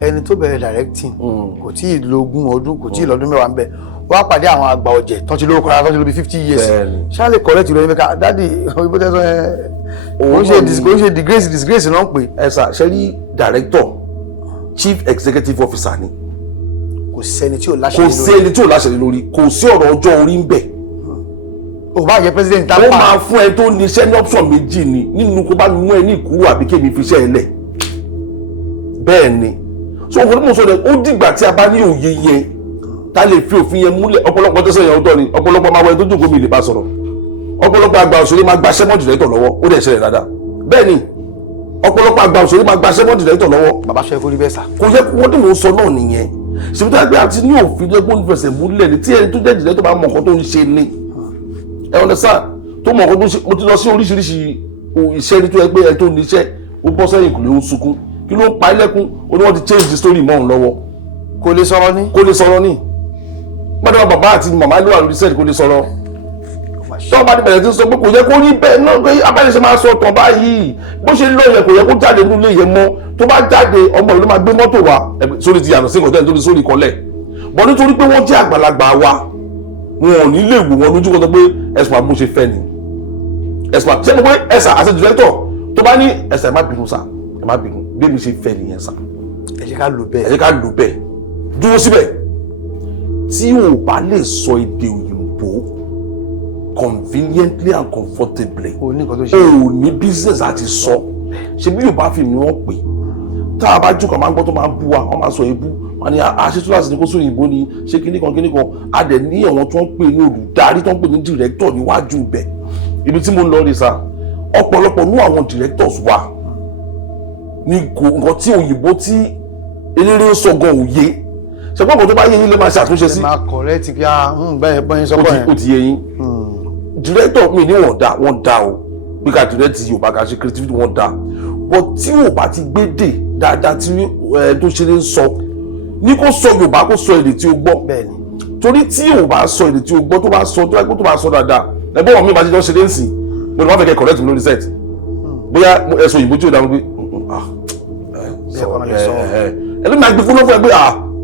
ẹni tó bẹ̀rẹ̀ directing kò tí ì lo ogún ọdún kò tí ì lọ́dún mẹ́wàá ń bẹ̀ wọ́n á pàdé àwọn àgbà ọ̀jẹ̀ tó ti lórúkọ ara tó ti lò bí 50 years ṣáà lè correct ìròyìn mẹ́ka dáàdì òyìnbó tẹ́sán ẹ̀ kò ń ṣe disgrace náà ń pè. ẹ sà ṣe rí director chief executive officer ni kò sẹ́ni tí ò láṣẹ lórí kò sí ọ̀rọ̀ ọjọ́ orí ń bẹ̀. ò bá jẹ́ president tápá. wọ́n máa fún ẹ tó níṣẹ́ ní option méjì ni nínú kó bá mú ẹ ní ìkúrò àbí kémi fi ṣẹ́ ẹ lẹ̀ bẹ́ẹ̀ ni so òfin mú sọ de ó dìgbà tí a bá ní òye yẹn tá lè fi òfin yẹn múlẹ̀ ọ̀pọ̀lọpọ̀ tẹ́sán yẹn ọ̀tọ̀ ni ọ̀pọ̀lọpọ̀ máa wọ ẹni tó jókòó mi lè bá sọ̀rọ̀ ọ̀pọ̀lọpọ̀ àgbà òṣèré máa gba sẹ́mọ̀ dìrẹ́tọ̀ lọ́wọ́ ó dẹ̀ ṣẹlẹ̀ dáadáa bẹ́ẹ̀ ni ọ̀pọ̀lọpọ̀ àgbà òṣèré máa gba sẹ́mọ̀ dìrẹ́tọ̀ lọ́wọ́. bàbá sọ ẹkọ rí bẹ́ẹ̀ sà. kò yẹ kó wọ́n tó mò ń sọ náà nìyẹn ṣèbí tó yẹ àti ní òfin jẹ́ gbóhùn fẹsẹ̀ múlẹ̀ ní tí ẹni tó jẹ́ dìrẹ́tọ̀ bá mọ̀ nǹkan tó ń ṣe ni ẹ ọ̀nà sáà tó mọ̀ nǹkan tó ń ṣe mo ti lọ sí oríṣiríṣi iṣẹ́ ní tó yẹ pé ẹ tó níṣẹ́ ó bọ́ sẹ́yìn kò lè ó sunkún kí ló ń pa ilẹ̀kùn ó ní wọ́n ti change the story mọ́ òun lọ́wọ́ kò lè sọ̀rọ̀ ní gbọ́dọ̀ bàbá àti màmá ló wà lórí sẹ́ẹ̀dì kò lè sọ̀rọ̀ tó bá ti bẹ̀rẹ̀ tí ń sọ pé kò yẹ kó rí bẹ́ẹ̀ náà pé abáyẹsẹ̀ máa sọ tàn báyìí bó ṣe lọ yẹ kò yẹ kó jáde nílé yẹn mọ́ tó bá jáde ọmọ ìlú máa gbé mọ́tò wa sórí ti yàtọ̀ sí nǹkan tẹ́lẹ̀ tó ní sórí kọlẹ̀ bọ́ nítorí pé wọ́n jẹ́ àgbàlagbà wa wọn ò ní lè wò wọn lójú kan pé ẹ̀sùn àbúrò ṣe fẹ́ ni ẹ̀sùn àti ṣẹ́ni pé ẹ̀sà àti dìrẹ́tọ̀ tó bá ní ẹ̀sà ẹ̀ má bínú sà ẹ̀ má bínú bí mi ṣe fẹ́ nìyẹn sà ẹ jẹ́ ká lò bẹ́ẹ̀ dúró síbẹ̀ tí o bá lè sọ èdè òyìnbó conveniently and comfortably o ní business àti sọ ṣe bí Yorùbá fi mi wọ́n pè tá a bá jókòó máa ń gbọ́ tó máa ń bú wa wọ́n máa sọ ebú wọ́n ní àṣetú láti ní kó sóyìn ìbò ni ṣé kíní kan a dẹ̀ ní àwọn tó ń pè ní olùdarí tó ń pè ní director níwájú ibẹ̀ ibi tí mo ń lọ rí sa ọ̀pọ̀lọpọ̀ nú àwọn directors wa ní nǹkan tí òyìnbó tí eléré sọ gan òye ṣùgbọ́n kò tó bá yé yín lè máa ṣàtúnṣe sí. máa correct kí a bẹ́ẹ̀ bọ́yìn sọ́kọ̀ yẹn. ó ti yé yín director mi ní wọ́n dá o bí ká direct Yorùbá ká ṣe creativity wọ́n dá but tí o bá ti gbé dè dáadáa tí tó ṣe ń sọ ní kó sọ Yorùbá kó sọ èdè tí o gbọ́ torí tí o bá sọ èdè tí o gbọ́ tó bá sọ tó bá sọ dáadáa ẹgbẹ́ wọn mi bá ti jọ ṣe lé ń sìn mo ní wọ́n fẹ́ kẹ́ correct mi lórí set bóyá ẹ̀sùn òyìnbó tí o dáhùn pé ẹlẹ́mi máa gbé fún lọ́fọ̀ ẹ pé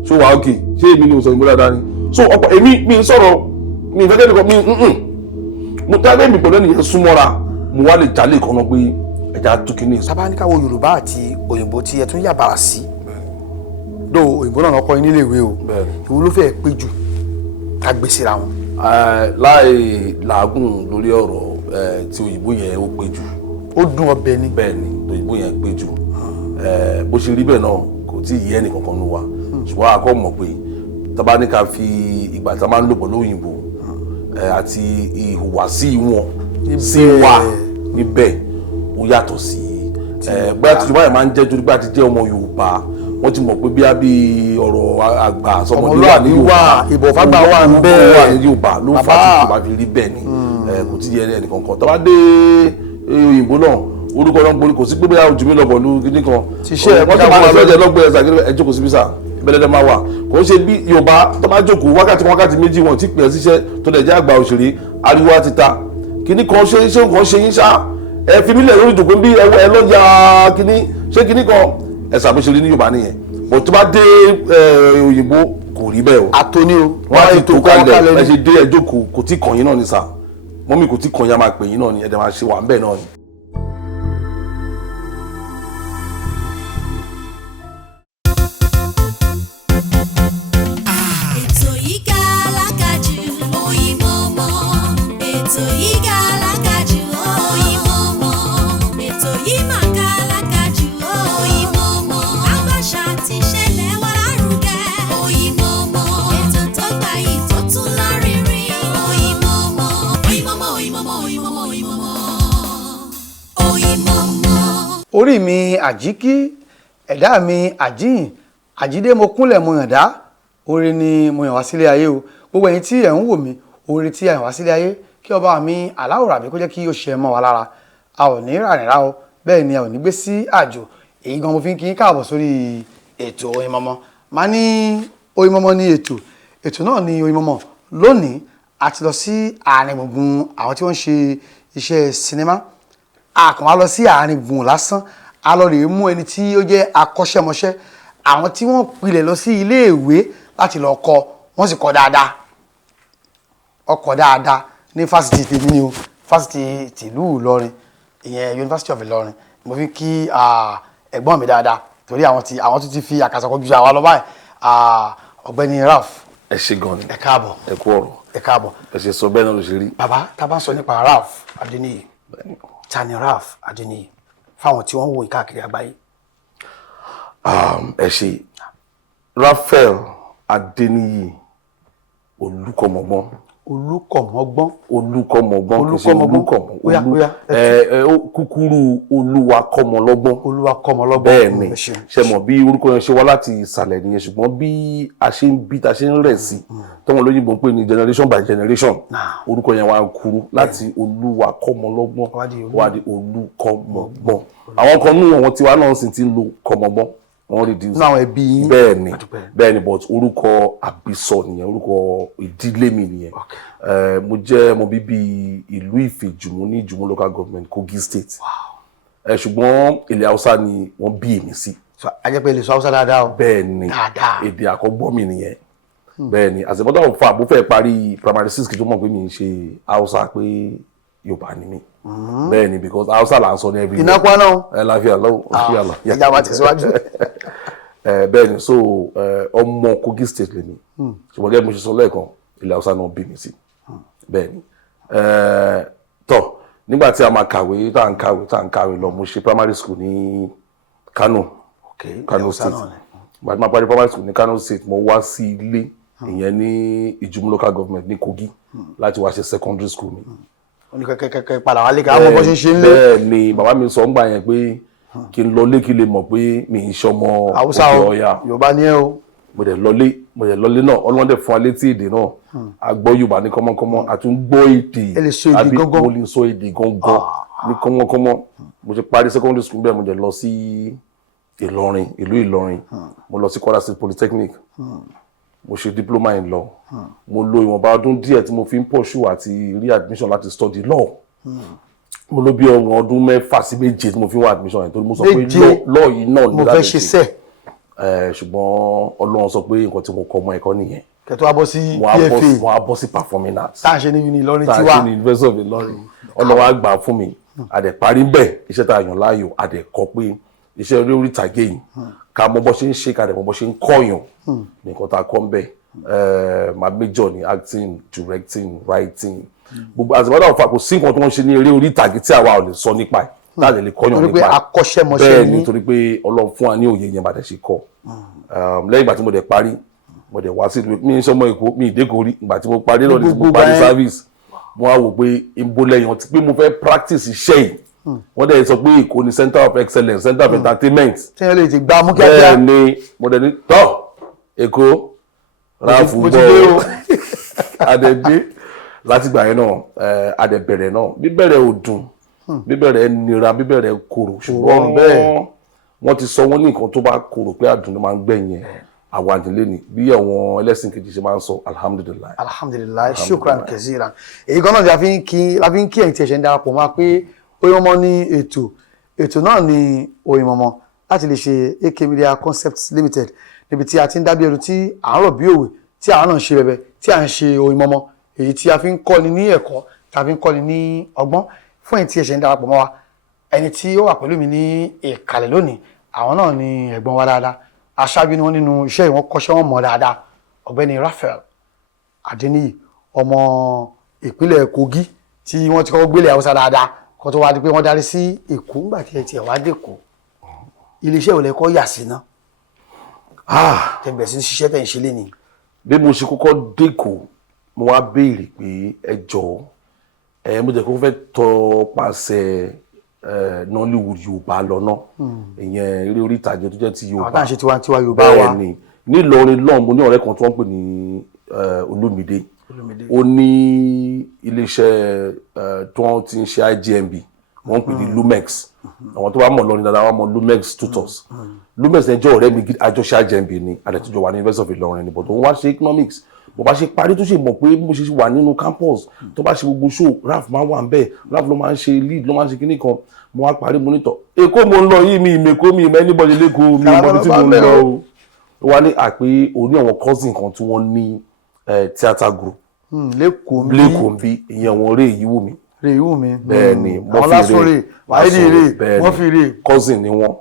ṣó wà ókè ṣé èmi ni mo sọ ìmúra dáadáa ni so ọ̀pọ̀ èmi mi ń sọ̀rọ̀ mi ìfẹ́ kẹ́ni kan mo dábẹ́ mi pẹ̀lú ẹnìyẹn súnmọ́ra mo wá lè jalè kan náà pé ẹja túkì ní. sábà ní káwọ Yorùbá àti òyìnbó tí ẹ tún yàbàrà sí do òyìnbó náà kọ́ yín nílé ìwé o ìwọ ló fẹ́ pé jù ká gbé síra wọn. láì làágùn lórí ọ̀rọ̀ tí òyìnbó yẹn ó pé jù. ó dùn ọbẹ̀ ni. bẹ́ẹ̀ ni òyìnbó yẹn pé jù bó ṣe rí bẹ́ẹ̀ náà kò tí ì yẹ ẹnì kankan ló wa ṣùgbọ́n a kọ́ mọ̀ pé tábà ní ká fi ìgbà tá a máa ń lò pọ̀ lóyìnbó àti ìhùwàsí wọn sí wa níbẹ̀ ó yàtọ̀ sí bóyá tí Yorùbá yẹn máa ń jẹ́ torí pé a ti jẹ́ ọmọ Yorùbá wọ́n ti mọ̀ pé bí ọ̀rọ̀ àgbà sọmọdé wà ní Yorùbá ìbọ̀fàgbà wà ń bẹ́ẹ̀ wà ní Yorùbá ló fà á tí Yorùbá fi rí bẹ́ẹ̀ ni kò tí ì yẹ ẹnì kankan tábà dé òyìnbó náà orúkọ náà gborí kò sí pé bóyá ojú mi lọ bọ̀ lú kíní kan wọ́n ti máa lọ sọ́jà lọ́gbẹ̀ẹ́ ṣàkíyèsí ẹjọ́ kò sí bísà ìbẹ̀lẹ̀dẹ̀ máa wà kò ń ṣe bí Yorùbá tó máa jókòó wákàtí méjì wọn tí pè é síṣẹ́ tó dẹ̀ jẹ́ àgbà òṣèré ariwo àti ta kíní kan ṣe nǹkan ṣe yín ṣá ẹ fi mílẹ̀ lórí ìjòkó bí ẹ lọ́jà kíní ṣé kíní kan ẹ ṣàbẹ̀ṣẹ̀rí ní Yorùbá nìyẹn bọ̀ tó bá dé òyìnbó kò rí bẹ́ẹ̀ o. àtòní o wọ́n á ti tó kalẹ̀ ẹ ṣe dé ẹ jókòó kò tí kàn yín náà ní sà mọ́mí kò tí kàn yín á máa pè yín náà ní ẹ̀dẹ̀ máa ṣe wà ń bẹ̀ náà ni. orí mi àjíkí ẹ̀dá mi àjíyìn àjídé mo kúnlẹ̀ mo yàndá oore ni mo yàn wá sílé ayé o gbogbo ẹ̀yin tí ẹ̀ ń wò mí oore tí ẹ̀ yàn wá sílé ayé kí ọba mi aláwòrán mi kó jẹ́ kí ó ṣe mọ́ wa lára a ò ní rànìrà o bẹ́ẹ̀ ni a ò ní gbé sí àjò èyí gan mo fi ń kí káàbọ̀ sórí ètò Oyinmomo máa ní Oyinmomo ní ètò náà ní Oyinmomo lónìí a ti lọ sí àárín gbùngbùn àwọn tí wọ́n ń ṣe iṣẹ́ sinimá a kàn wá lọ sí àárín gbùngbùn lásán a lọ rèé mú ẹni tí ó jẹ́ akọ́ṣẹ́mọṣẹ́ àwọn tí wọ́n pilẹ̀ lọ sí ilé ìwé láti lọ kọ́ wọ́n sì kọ́ dáadáa ọkọ̀ dáadáa ní fásitì tèmi ni o fásitì tìlú Ìlọrin ìyẹn University of Ìlọrin mo fi kí ẹ̀gbọ́n mi dáadáa torí àwọn tó ti fi àkàsọ̀ kọjú àwa lọ báyìí ọ̀gbẹ́ni Raph. ẹ ṣé gan ni ẹ káàbọ̀ ẹ kú ọ̀rọ̀ ẹ káàbọ̀. ẹ ṣe sọ bẹ́ẹ̀ náà ló ṣe rí. bàbá tá a bá ń sọ nípa Raph Adeniyi ta ni Raph Adeniyi fáwọn tí wọ́n ń wò káàkiri àgbáyé. ẹ ṣe Rapheal Adeniyi olùkọ́mọgbọ́n olùkọ́mọgbọ́n kúkúrú olúwakọ́mọlọ́gbọ́n bẹ́ẹ̀ ni ṣe mọ̀ bí orúkọ yẹn ṣe wá láti ìsàlẹ̀ nìyẹn ṣùgbọ́n bí a ṣe ń bí ta ṣe ń rẹ̀ sí tọ́wọ́n olóyìnbó ń pè ní generation by generation orúkọ yẹn wá ń kúrú láti olúwakọ́mọlọ́gbọ́n wá di olùkọ́mọgbọ́n àwọn kan nínú wọn tiwa náà sì ti ń lo kọ́mọgbọ́n wọ́n reduce náà ẹbí yín bẹ́ẹ̀ ni but orúkọ àbísọ nìyẹn orúkọ ìdílé mi nìyẹn mo jẹ́ ọmọ bíbí ìlú Ìfẹ̀jùmọ̀ ní Ìjùmọ̀ local government Kogi state ṣùgbọ́n ilẹ̀ Haúsá ni wọ́n bí èmi sí. ajẹ́pẹ́ ilẹ̀ Haúsá dáadáa o. bẹ́ẹ̀ ni èdè àkọ́gbọ́ mi nìyẹn bẹ́ẹ̀ ni àṣepọ́tà òfò àbúfẹ́ parí primary six kí tó mọ̀ pé mi ń ṣe Haúsá pé Yorùbá ni mi bẹ́ẹ̀ ni because Haúsá là ń sọ ní every day. ìnáwó náà. láfíà lọ́wọ́ láfíà lọ. ìjà wa tẹ̀síwájú. bẹ́ẹ̀ ni so ọmọ Kogi state lèmi ṣùgbọ́n gẹ́gẹ́ bí mo ṣe sọ lẹ́ẹ̀kan ilẹ̀ Haúsá náà bí mi sí bẹ́ẹ̀ ni tọ́ nígbà tí a máa kàwé tá à ń kàwé lọ mo ṣe primary school ní Kano state gbàtí máa parí primary school ní Kano state mo wá sí ilé ìyẹn ní Ìjùmọ̀ local government ní Kogi láti wá ṣe secondary school mi. oníkẹ́kẹ́kẹ́ padà wálé ká mọ̀ bó ṣe ń lé. bẹ́ẹ̀ ni bàbá mi sọ ń gbà yẹn pé kí n lọlé kí lè mọ̀ pé mi ń ṣọmọ Òkè Ọya. Yorùbá ni ẹ o. mo dẹ̀ lọlé náà ọlọ́dẹ fún alẹ́ tí èdè náà a gbọ́ Yorùbá ní kọ́mọ́kọ́mọ́ a tún gbọ́ èdè àbí mo lè sọ èdè gangan ní kọ́mọ́kọ́mọ́ mo ti parí secondary school bẹ́ẹ̀ mo dẹ̀ lọ sí Ìlọrin ìlú Ìlọrin mo lọ sí Kwara State Polytechnic mo ṣe diploma in law mo lo ìwọ̀nba ọdún díẹ̀ tí mo fi ń pursue àti rí admission láti study law mo lò bí ọdún 6 sí 7 tí mo fi wá admission yẹn torí mo sọ pé law yìí náà mo fẹ́ ṣe sẹ́ẹ̀. ṣùgbọ́n Ọlọ́run sọ pé nǹkan tí mo kọ́ ọmọ ẹ̀kọ́ nìyẹn. kẹtọ́ wá bọ́ sí PFA mo wá bọ́ sí performing arts. tá à ń ṣe ní uni Ìlọrin tiwa. tá à ń ṣe ní University of Ìlọrin Ọlọ́run á gbà fún mi àdẹ̀ parí bẹ́ẹ̀ iṣẹ́ tá a yàn láàyò àdẹ̀ kọ́ pé iṣẹ́ orí ìtàgé yìí ká mọ bó ṣe ń ṣe ká dẹ̀ mọ bó ṣe ń kọ́yàn nǹkan tá a kọ́ ń bẹ̀ my major ni acting directing writing gbogbo as a matter of fact kò sí nǹkan tó ń ṣe ní eré orí ìtàgé tí àwa ò lè sọ nípa ẹ̀ tá a lè kọ́yàn nípa ẹ̀. torí pé akọ́ṣẹ́mọṣẹ́ bẹ́ẹ̀ ni torí pé Ọlọ́run fún wa ní òye yẹn bá dẹ̀ ṣe kọ́ lẹ́yìn ìgbà tí mo dẹ̀ parí mo dẹ̀ wá sí ìlú mi sọmọ Èkó mi ìdẹ́kọ̀ rí ìgbà tí mo parí lọ́dún tí mo parí service mo wá wò pé ìbò lẹ́yìn ọtí pé mo fẹ́ practice iṣẹ́ yìí wọ́n dẹ̀ sọ pé Èkó ni center of excellence center of entertainment. tí wọ́n lè ti gbá mú kíákíá. bẹ́ẹ̀ ni mo dẹ̀ ní tọ́ Èkó ráàfù bọ́ adẹ̀dé láti gbà yẹn náà adẹ̀bẹ̀rẹ̀ náà bíbẹ̀rẹ̀ ò dùn bíbẹ̀rẹ̀ nira bíbẹ̀rẹ̀ korò ṣùgbọ́n bẹ́ẹ̀ wọ́n ti sọ wọ́n ní nǹkan tó bá korò pé àdùn ló máa ń gbẹ̀yìn àwọn àdìlẹ́ ni bí àwọn ẹlẹ́sìn kejì ṣe máa ń sọ alhamdulilayi. alhamdulilayi shukran kazeeran èyí kan náà la fi ń kí ẹ̀yin tí ẹ̀ṣẹ̀ ń darapọ̀ máa pé Oyinmomo ní ètò náà ní Oyinmomo láti lè ṣe AK Media Concepts Limited níbi tí a ti ń dábí ẹrù tí à ń rọ̀ bí òwe tí à ń náà ṣe bẹ̀bẹ̀ tí à ń ṣe Oyinmomo èyí tí a fi ń kọ́ni ní ẹ̀kọ́ tí a fi ń kọ́ni ní ọgbọ́n fún ẹ̀yin tí ẹ̀ṣẹ̀ ń darapọ̀ mọ́ wa ẹni tí ó wà pẹ̀lú mi ní ìkàlẹ̀ lónìí àwọn náà ni ẹ̀gbọ́n wa dáadáa aṣáájú ni wọ́n nínú iṣẹ́ ìwọ̀n kọ́ṣẹ́ wọn mọ̀ dáadáa ọ̀gbẹ́ni Rapheal Adeniyi ọmọ ìpínlẹ̀ Kogi tí wọ́n ti kọ́kọ́ gbélé Haúsá dáadáa kó tó wá di pé wọ́n darí sí Èkó ńgbà tí ẹ tiẹ̀ wá dẹ́kọ̀ iléeṣẹ́ ìwọ̀n lẹ́kọ́ yà sí ná tẹ̀bẹ̀ sí ṣiṣẹ́ tẹ̀ ń ṣe léni. bí mo ṣe kọ́kọ́ dẹ́kọ̀ mo wá béèrè pé ẹ jọ̀ọ́ mo jẹ́ kó fẹ́ tọpasẹ̀ Nollywood Yorùbá lọ́nà ìyẹn eré orí ìtàgé tó jẹ́ ti Yorùbá àwọn àṣẹ tiwantiwa Yorùbá wa bẹ́ẹ̀ ni nílọrin lọ́hùn mo ní ọ̀rẹ́ kan tí wọ́n ń pè ní Olúmídé ó ní iléeṣẹ́ tí wọ́n ti ń ṣe IGMB wọ́n ń pè ní Lumex àwọn tó bá mọ̀ lọ́rin dáadáa wọ́n mọ̀ Lumex tutors Lumex ẹjọ́ ọ̀rẹ́ mi àjọṣe IGMB ni àdẹ̀tújọ wà ní University of Ìlọrin ni but òun wá ṣe economics bó bá ṣe parí tó ṣe mọ̀ pé mo ṣe wà nínú campus tó bá ṣe gbogbo show Raph máa wà ń bẹ̀ Raph ló máa ń ṣe lead ló máa ń ṣe kíní kan mo wá parí monitor Èkó mo ń lọ yìí mi ìmẹ̀kó mi ìmẹ̀ anybody lẹ́kọ̀ọ́ mi ìmọ̀ tí mo ń lọ o ó wá ní àpé òní àwọn cousin kan tí wọ́n ní theatre group lẹ́kọ̀ọ́ ń bí ìyẹn wọn rè yíwò mi. bẹ́ẹ̀ ni wọ́n fi rè cousin ni wọ́n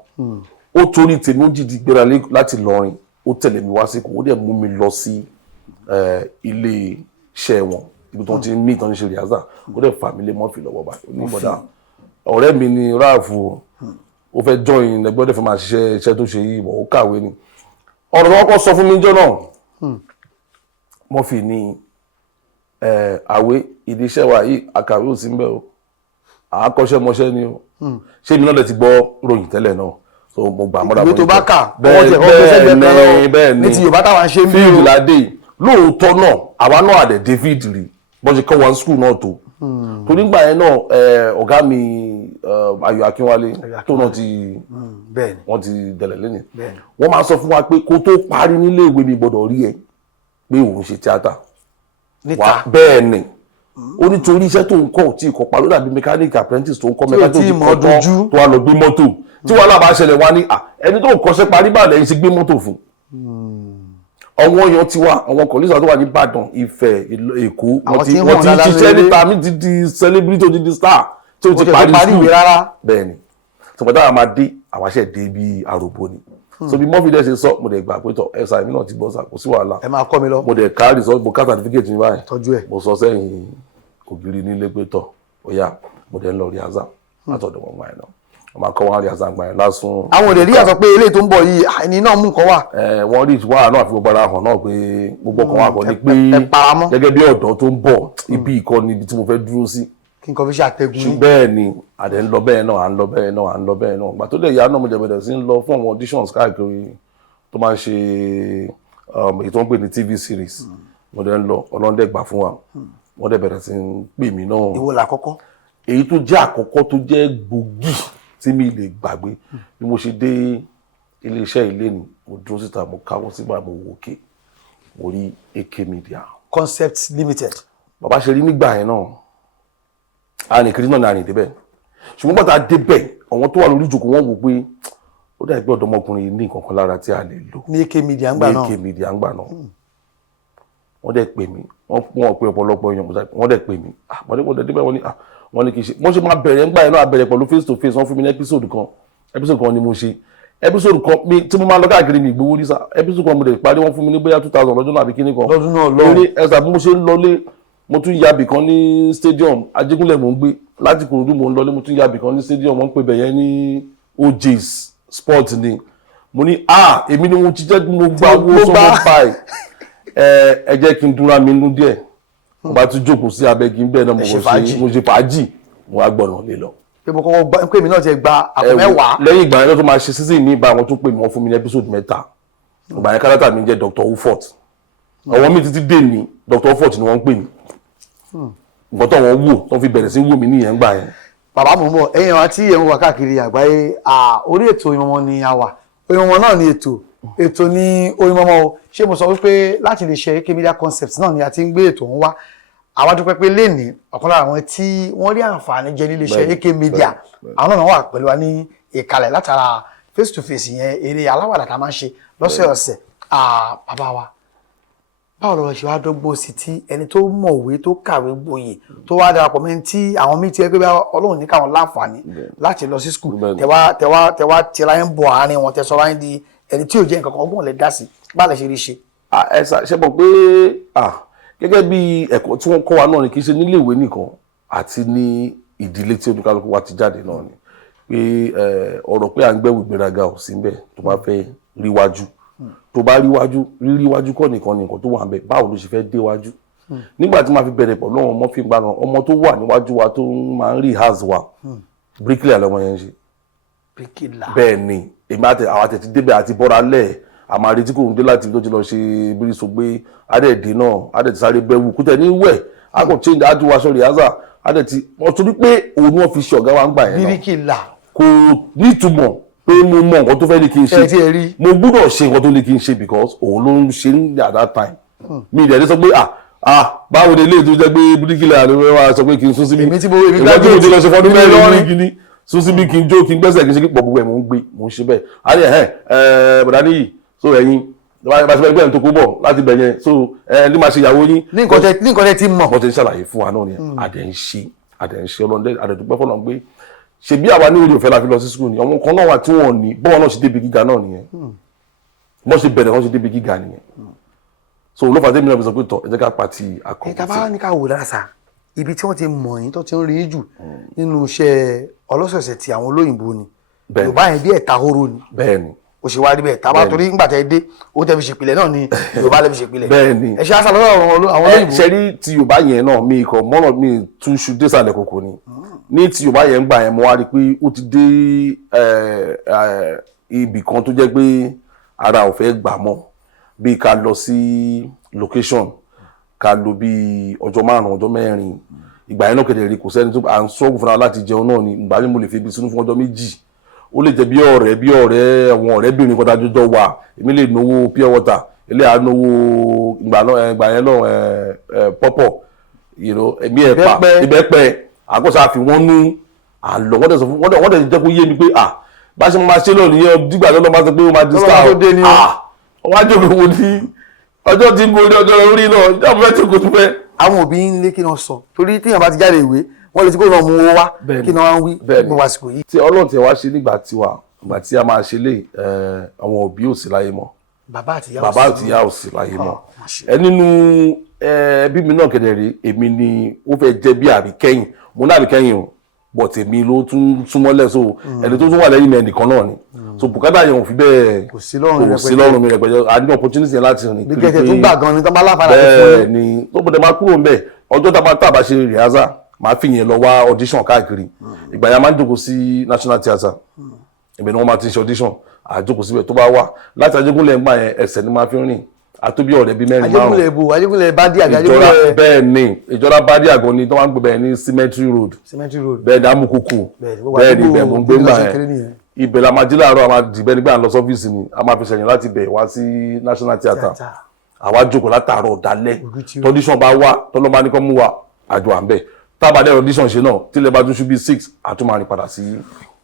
ó torí tèmi ó jìdí gbéra láti lọrin ó tẹ̀lé mi wá sí kò ó dẹ̀ mú mi lọ sí ilé iṣẹ́ wọn ibi tó ti ń mí ìtàn ní ṣe rìhásà ó dẹ̀ fà mí lé mọ́fì lọ́wọ́ báyìí onígbọ̀dá ọ̀rẹ́ mi ni ráàfù ó fẹ́ join ẹgbẹ́ ó dẹ̀ fẹ́ máa ṣiṣẹ́ iṣẹ́ tó ṣe yìí ìwọ̀ ó kàwé ni ọ̀rọ̀ tó kọ́kọ́ sọ fún mi jọ́ náà mọ́fì ni àwé ìdí iṣẹ́ wa yìí àkàwé ò sí ń bẹ̀ o àákọ́ṣẹ́mọṣẹ́ ni o ṣé mi náà lè ti gbọ́ ròyìn tẹ́lẹ̀ náà so mo gbà mọ́ra ìwé tó bá kà bẹ́ẹ̀ ni ní ti Yorùbá táwa ń ṣe mí field ládé lóòótọ́ náà àwa náà àdẹ̀ David rí bọ́n ṣe kọ́ wọn school náà tó torí gbà yẹn náà ọ̀gá mi Ayọ̀ Akínwálé tó náà wọ́n ti dẹ̀lẹ̀ lẹ́nu wọ́n máa sọ fún wa pé kó tó parí nílé ìwé mi gbọ́dọ̀ rí ẹ pé òun ṣe tíátà bẹ́ẹ̀ ni ó nítorí iṣẹ́ tó ń kọ́ tí ìkọ̀ parí dàbí mechanic apprentice tó ń kọ́ mechanic tó ti kọ́ tán tó wà lọ gbé mọ́tò tí wàhálà bá ṣẹlẹ̀ wá ní ẹni tó ń kọ́ṣẹ́ parí bá lẹ́yìn sí gbé mọ́tò fún ọwọ́ yan ti wá àwọn kọ̀lísà tó wà ní Ìbàdàn Ifẹ̀ Èkó wọ́n ti ṣiṣẹ́ níta mi ti di celebrity ti di star tí ó ti parí ìwé rárá bẹ́ẹ̀ ni ṣùgbọ́n táwa máa dé àwa ṣẹ̀ dé bí àròbó ni so bí mọ́fì dẹ̀ ṣe sọ mo dẹ̀ gbà pé tọ̀ ẹ̀sà mi náà ti gbọ́ sà kò sí wàhálà ẹ máa kọ́ mi lọ mo dẹ̀ ká result mo ká certificate ní báyìí tọ́jú ẹ̀ mo sọ sẹ́yìn ògiri nílé pé tọ̀ ó yá mo dẹ̀ ń lọ rìhásà látọ̀dọ̀ wọn gbà yẹn náà wọ́n máa kọ́ wọn rìhásà gbà yẹn lásùn. àwọn òde rí àsọ pé eléyìí tó ń bọ̀ yìí ẹni náà mú nǹkan wà. wọ́n rí ìwà náà àfi gbogbo ara hàn náà pé gbogbo kan wà kọ́ ni pé gẹ́gẹ́ bí ọ̀dọ́ tó ń bọ̀ ibi ìkọ́ni ibi tí mo fẹ́ dúró sí kí n kọ́ fi ṣàtẹ̀gùn yìí. bẹ́ẹ̀ ni àdé ń lọ bẹ́ẹ̀ náà à ń lọ bẹ́ẹ̀ náà à ń lọ bẹ́ẹ̀ náà gbà tó dẹ̀ yá náà mo jẹ̀ bẹ̀rẹ̀ sí ń lọ fún àwọn auditions káàkiri tó máa ń ṣe èyí tó ń pè ní TV series mo dẹ̀ ń lọ ọlọ́dẹ̀ gbà fún wa wọ́n dẹ̀ bẹ̀rẹ̀ sí ń pè mí náà. ìwọ làkọ́kọ́. èyí tó jẹ́ àkọ́kọ́ tó jẹ́ gbòógì tí mi lè gbàgbé bí mo ṣe dé iléeṣẹ́ ilé ni mo dúró síta mo káwọ́ sígbà mo wò ké mo rí AK Media. Concept Limited. bàbá ṣe rí nígbà yẹn náà arìnkiri náà ni arìn débẹ̀ ṣùgbọ́n bàtà débẹ̀ àwọn tó wà lórí ìjòkó wọn wò pé ó dà gbé ọ̀dọ́mọkùnrin ní nǹkan kan lára tí a lè lò ní AK Media ń gbà náà ní AK Media ń gbà náà wọ́n dẹ̀ pè mí wọ́n pe ọ̀pọ̀lọpọ̀ èèyàn wọ́n dẹ̀ pè mí wọ́n dẹ̀ débẹ̀ wọ́n ní kì í ṣe wọ́n ṣe máa bẹ̀rẹ̀ ńgbà yẹn náà bẹ̀rẹ̀ pẹ̀lú face to face wọ́n fún mi ní episode kan ni mo ṣe episode kan mi tí mo máa lọ káàkiri mi ìgbowó ní sa episode kan mo dẹ̀ parí wọ́n fún mi ní bóyá 2000 lọ́dún náà àbí kíní kan lọ́dún náà lọ lórí ẹ̀sà bí mo ṣe ń lọlé mo tún yabì kan ní stadium Ajégúnlẹ̀ mò ń gbé láti Kòròdú mò ń lọlé mo tún yabì kan ní stadium wọ́n ń pè bẹ̀yẹn ní OJ's sport ni mo ní èmi ni mo ti jẹ́ mo gba owó sọ́wọ́ báyìí ẹ jẹ́ kí n dúnra mi nú díẹ̀ mo bá tún jókòó sí abẹ́gi bẹ́ẹ̀ náà mo ṣe fàájì mo wá gbọ̀nà lé lọ. pé mo kọ́kọ́ gbá pé mi náà ti gba àpò mẹ́wàá. lẹ́yìn ìgbà yẹn tó máa ṣe sísìn ní ìbá wọn tún pè mí wọ́n fún mi ní episode 3 ìgbà yẹn kárátà mi jẹ́ Dr. Ufort ọwọ́ mi títí dé ní Dr. Ufort ni wọ́n ń pè mí nǹkan tó wọ́n wò tó fi bẹ̀rẹ̀ sí wò mí nìyẹn gbà yẹn. bàbá mo mọ ẹ̀yin wa tí ẹ̀yin wà káàkiri àgbáyé orí ètò Oyinmomo ni a wà Oyinmomo náà ni ètò ní Oyinmomo o ṣé mo sọ wípé láti lè ṣe AK Media Concept náà ni a ti ń gbé ètò ń wá àwa dúpẹ́ pé lénìí ọ̀kan lára àwọn tí wọ́n rí àǹfààní jẹ nílé iṣẹ́ AK Media àwọn náà wà pẹ̀lú wa ní ìkàlẹ̀ látara face to face yẹn eré aláwàdà tá a máa ń ṣe lọ́sẹ̀ọ̀sẹ̀ bàbá wa báwo lọ́wọ́ ṣe wá dọ́gbó sí tí ẹni tó mọ̀wé tó kàwé gboyè tó wá darapọ̀ mẹ́rin tí àwọn míì ti ẹgbẹ́ bí Ọlọ́run ní káwọn láǹfààní láti lọ sí skul tẹwà tẹra ń bọ̀ àárín wọn tẹ sọ́ra ń di ẹni tí ò jẹ́ nǹkan kan ọgbọ́n lè dá sí bá lè ṣe rí ṣe. ẹ ṣe mọ̀ pé gẹ́gẹ́ bí ẹ̀kọ́ tí wọ́n kọ́ wa náà ni kì í ṣe nílé ìwé nìkan àti ní ìdílé tí oníkálukú wa ti jáde náà ni pé ọ̀rọ̀ pé à ń gbẹ́wò ìgbéraga ò sí níbẹ̀ tó bá fẹ́ ríwájú tó bá ríwájú ríríwájú kọ́ nìkan nìkan tó wà ń bẹ̀ báwo ló ṣe fẹ́ déwájú nígbà tí máa fi bẹ̀rẹ̀ pẹ̀lú àwọn ọmọ fi gbaná ọmọ tó wà níwájú wa tó máa ń rí house wa bíríkìlà lọmọ yẹn ń ṣe bẹ́ẹ̀ ni èmi àti àwọn àtẹ̀tí débẹ̀ àti bọ́ra lẹ̀ àmọ́ àrètí kò ń dé láti ibi tó ti lọ ṣe bírí sọgbé adẹ̀dẹ̀ náà adẹ̀tí sáré bẹ́wù kútẹ̀ ní wẹ̀ àkọ́ change àdúrà aṣọ rìhásà adẹ̀tí wọ́n torí pé òun wọ́n fi ṣe ọ̀gá wa ń gbà yẹn náà bíríkìlà kò nítumọ̀ pé mo mọ nǹkan tó fẹ́ ní kí n ṣe mo gbọ́dọ̀ ṣe nǹkan tó ní kí n ṣe because òun ló ń ṣe ní at that time mi ìdẹ̀ẹ́dẹ́ sọ pé báwo ni ilé tó jẹ́ pé bíríkìlà ló wá sọ pé kí n sún síbi èmi tí mo lọ ṣe fọdún mẹ́rin ní kíní sún síbi kí n jó kí n gbẹ́sẹ̀ kí n ṣe kí pọ̀ gbogbo ẹ̀ mò ń gbé mò ń ṣe bẹ́ẹ̀ bọ̀dá níyì so ẹ̀yin bá ṣe gbẹ́ ẹni tó kó bọ̀ láti bẹ̀ yẹn so ní máa ṣe ìyàwó yín. ní nǹkan tẹ́ ti mọ̀. bọ́tẹ̀ ń ṣàlàyé fún wa náà ni àdẹ̀ ń ṣe ọlọ́dẹ àdẹ̀dúpẹ́ fọlọ́n pé ṣebí àwa ní orí òfẹ́ la fi lọ sí school ni àwọn kan náà wà tí wọ́n ní bọ́ọ̀ náà ṣe débi gíga náà nìyẹn bọ́ọ̀ ṣe bẹ̀rẹ̀ wọ́n ṣe débi gíga nìyẹn so ló fà tẹ́mi náà fi sọ pé tọ̀ ẹ jẹ́ ká pàtì àkọ́kọ́. ìta bá ní ká wò lára sa ibi tí wọ́n ti mọ̀ yín tó ti ń rí jù nínú iṣẹ́ ọlọ́sọ̀ọ̀sẹ̀ ti àwọn olóyìnbó ni Yorùbá yẹn bí ẹ̀ta horo ni. bẹ́ẹ̀ni o ṣe wá rí bẹ́ẹ̀ tábà torí ńgbà tẹ́ dé ó tẹ́ fi ṣèpìlẹ̀ náà ni Yorùbá lè fi ṣèpìlẹ̀. bẹ́ẹ̀ni ẹ ṣe àṣà lọ́wọ́ àwọn olóyìnbó. ṣe rí ti Yorùbá yẹn náà mi kọ mọ́nà mi tún ṣu désàlẹ̀ kòkò ni ní ti Yorùbá yẹn ń gbà yẹn mo wá rí i pé ó ti dé ibì kan tó jẹ́ pé ara ò fẹ́ gbà mọ́ bí ká lọ sí location ká lò bí ọjọ́ 5 ọjọ́ 4 ìgbà yẹn náà kẹ̀dẹ̀ rí kò sẹ́ni tó à ń sọ́gun fúnra láti jẹun náà ni ìgbà yẹn mo lè fi ibi sínú fún ọjọ́ 2 ó lè jẹ́ bí ọ̀rẹ́ àwọn ọ̀rẹ́bìnrin kan dájú jọ wà èmi lè náwó pure water ilé àánówó ìgbà yẹn náà pọ́pọ̀ ẹ̀mí ẹ̀pà ìbẹ́pẹ́ àkọsọ àfi wọ́n nú àlọ́ wọ́n dẹ̀ sọ fún wọ́n dẹ̀ jẹ́ kó yé mi pé bá ṣe máa ṣe lónìí yẹn dígbà tó lọ́ máa sọ pé ó máa di star wọ́n á jókòó wo ní ọjọ́ tí ń gorí ọjọ́ orí náà ìjọba fẹ́ tó kò tún fẹ́. àwọn òbí ń lé kí wọ́n sọ torí tíyàn bá ti jáde ìwé wọ́n lè ti kó lọ mú owó wá kí wọ́n wí gbogbo àsìkò yìí. tí Ọlọ́run tí wá ṣe nígbà tí a máa ṣe lé àwọn òbí ò sí láyé mọ́ bàbá àti ìyá ò sí láyé mọ́ nínú ẹbí mi náà kẹ̀dẹ̀ rí èmi ni ó fẹ́ jẹ́ bí àbíkẹ́yìn mo ní àbíkẹ́yìn o but èmi ló tún súnmọ́lẹ̀ so ẹni tó tún wà lẹ́yìn mi ẹnìkan náà ni so bùkátà yẹn ò fi bẹ́ẹ̀ kò sí lọ́rùn mi rẹpẹtẹ a ní opportunity láti rìn kiri pé bí kẹ̀kẹ́ tún gbà gan ni tán bá láǹfààní àti fún bẹ́ẹ̀ ni tó bọ̀dẹ̀ máa kúrò ńbẹ̀ ọjọ́ tá a bá ṣe rehearsal máa fi yẹn lọ wá audition káàkiri ìgbà yẹn máa ń jókòó sí National Theatre ibẹ̀ ni wọ́n máa ti ṣe audition àjókòó síbẹ̀ tó bá wà láti Ajégúnlẹ̀ ńgbà yẹn ẹsẹ̀ ni máa fi rìn àtóbí ọ̀rẹ́ bíi 4 márùn-ún Ajégúnlẹ̀ bá dí àgbà Ajégúnlẹ̀ bẹ́ẹ̀ ni ìjọba bá dí àgọ́ ni tó máa ń gbé bẹ́ẹ̀ ní Cemetery Road bẹ́ẹ̀ ni Amúkúkú bẹ́ẹ̀ ni ibẹ̀ mo ń gbé ńgbà yẹn ibẹ̀ la máa jí láàárọ̀ a máa dìbẹ́ nígbà lọ sọ́fíìsì ni a máa fi ṣẹ̀yìn láti bẹ̀ wá sí National Theatre àwa jókòó látàárọ̀ dalẹ́ tọ́díṣàn bá wá tọ́lọ́ máa ní kọ́ mú wa àjọ à ń bẹ̀ tábàdé audition ṣe náà tílẹ̀ bá tún ṣú bí 6 àtúmọ̀ padà sí.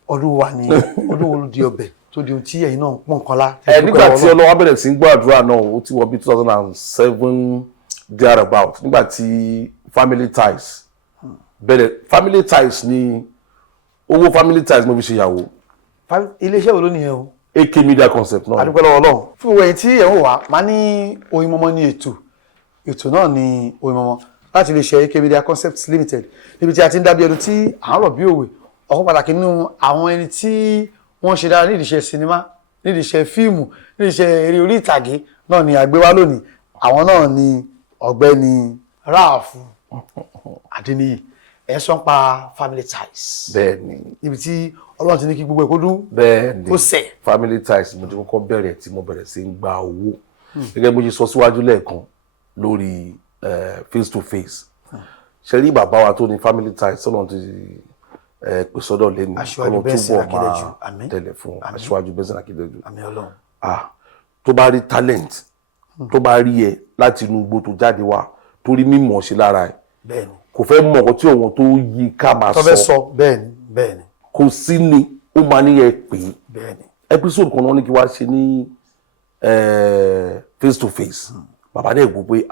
ọdún wa ni ọdún wo ló di ọbẹ̀ tó di ohun tí ẹ̀yin náà pọ̀ nǹkan lá. nígbà tí Ọlọ́run bẹ̀rẹ̀ sí ń gbọ́ àdúrà náà ó ti wọ bí 2007 there about nígbà tí Family Ties bẹ̀rẹ̀ Family Ties ni owó Family Ties mo fi ṣe ìyàwó. iléeṣẹ́ wo ló nìyẹn o. AK Media Concept náà. adúpẹ́ lọ́wọ́ Ọlọ́run. fún ìwé tí ẹ̀ ń wà máa ní Oyin Mọ́mọ́ ní ètò náà ní Oyin Mọ́mọ́ láti lè ṣe AK Media Concept Limited níbi tí a ti ń dábí ẹnu tí à ń rọ̀ bí òwe ọ̀pọ̀ pàtàkì nínú àwọn ẹni tí wọ́n ṣe dára nídìí iṣẹ́ sinimá nídìí iṣẹ́ fíìmù nídìí iṣẹ́ eré orí ìtàgé náà ni àgbéwá lónìí àwọn náà ni ọ̀gbẹ́ni Rapheal Adeniyi ẹ̀ sọ ń pa Family Ties. bẹ́ẹ̀ni níbi tí Ọlọ́run ti ní kí gbogbo ẹ̀ kó dún. bẹ́ẹ̀ni kó sẹ̀. Family Ties mo ti kọ́kọ́ bẹ̀rẹ̀ tí mo bẹ̀rẹ̀ sí ń gba owó gẹ́gẹ́ bó ṣe sọ síwájú lẹ́ẹ̀kan lórí face to face ṣe rí bàbá wa tó ní Family Ties Ọlọ́run ti pè sọ́dọ̀ lẹ́nu Ọlọ́run túbọ̀ máa tẹ̀lé fún Aṣíwájú Benson Akíndéjú tó bá rí talent tó bá rí ẹ láti inú igbó tó jáde wá tó rí mímọ̀ ṣe lára ẹ kò fẹ́ mọ̀ ọ̀kọ́ tí òun tó yí ká máa sọ bẹ́ẹ̀ni kò sí ni ó máa ní ẹ pè é episode kan náà ní kí wá ṣe ní face to face bàbá náà gbọ́ pé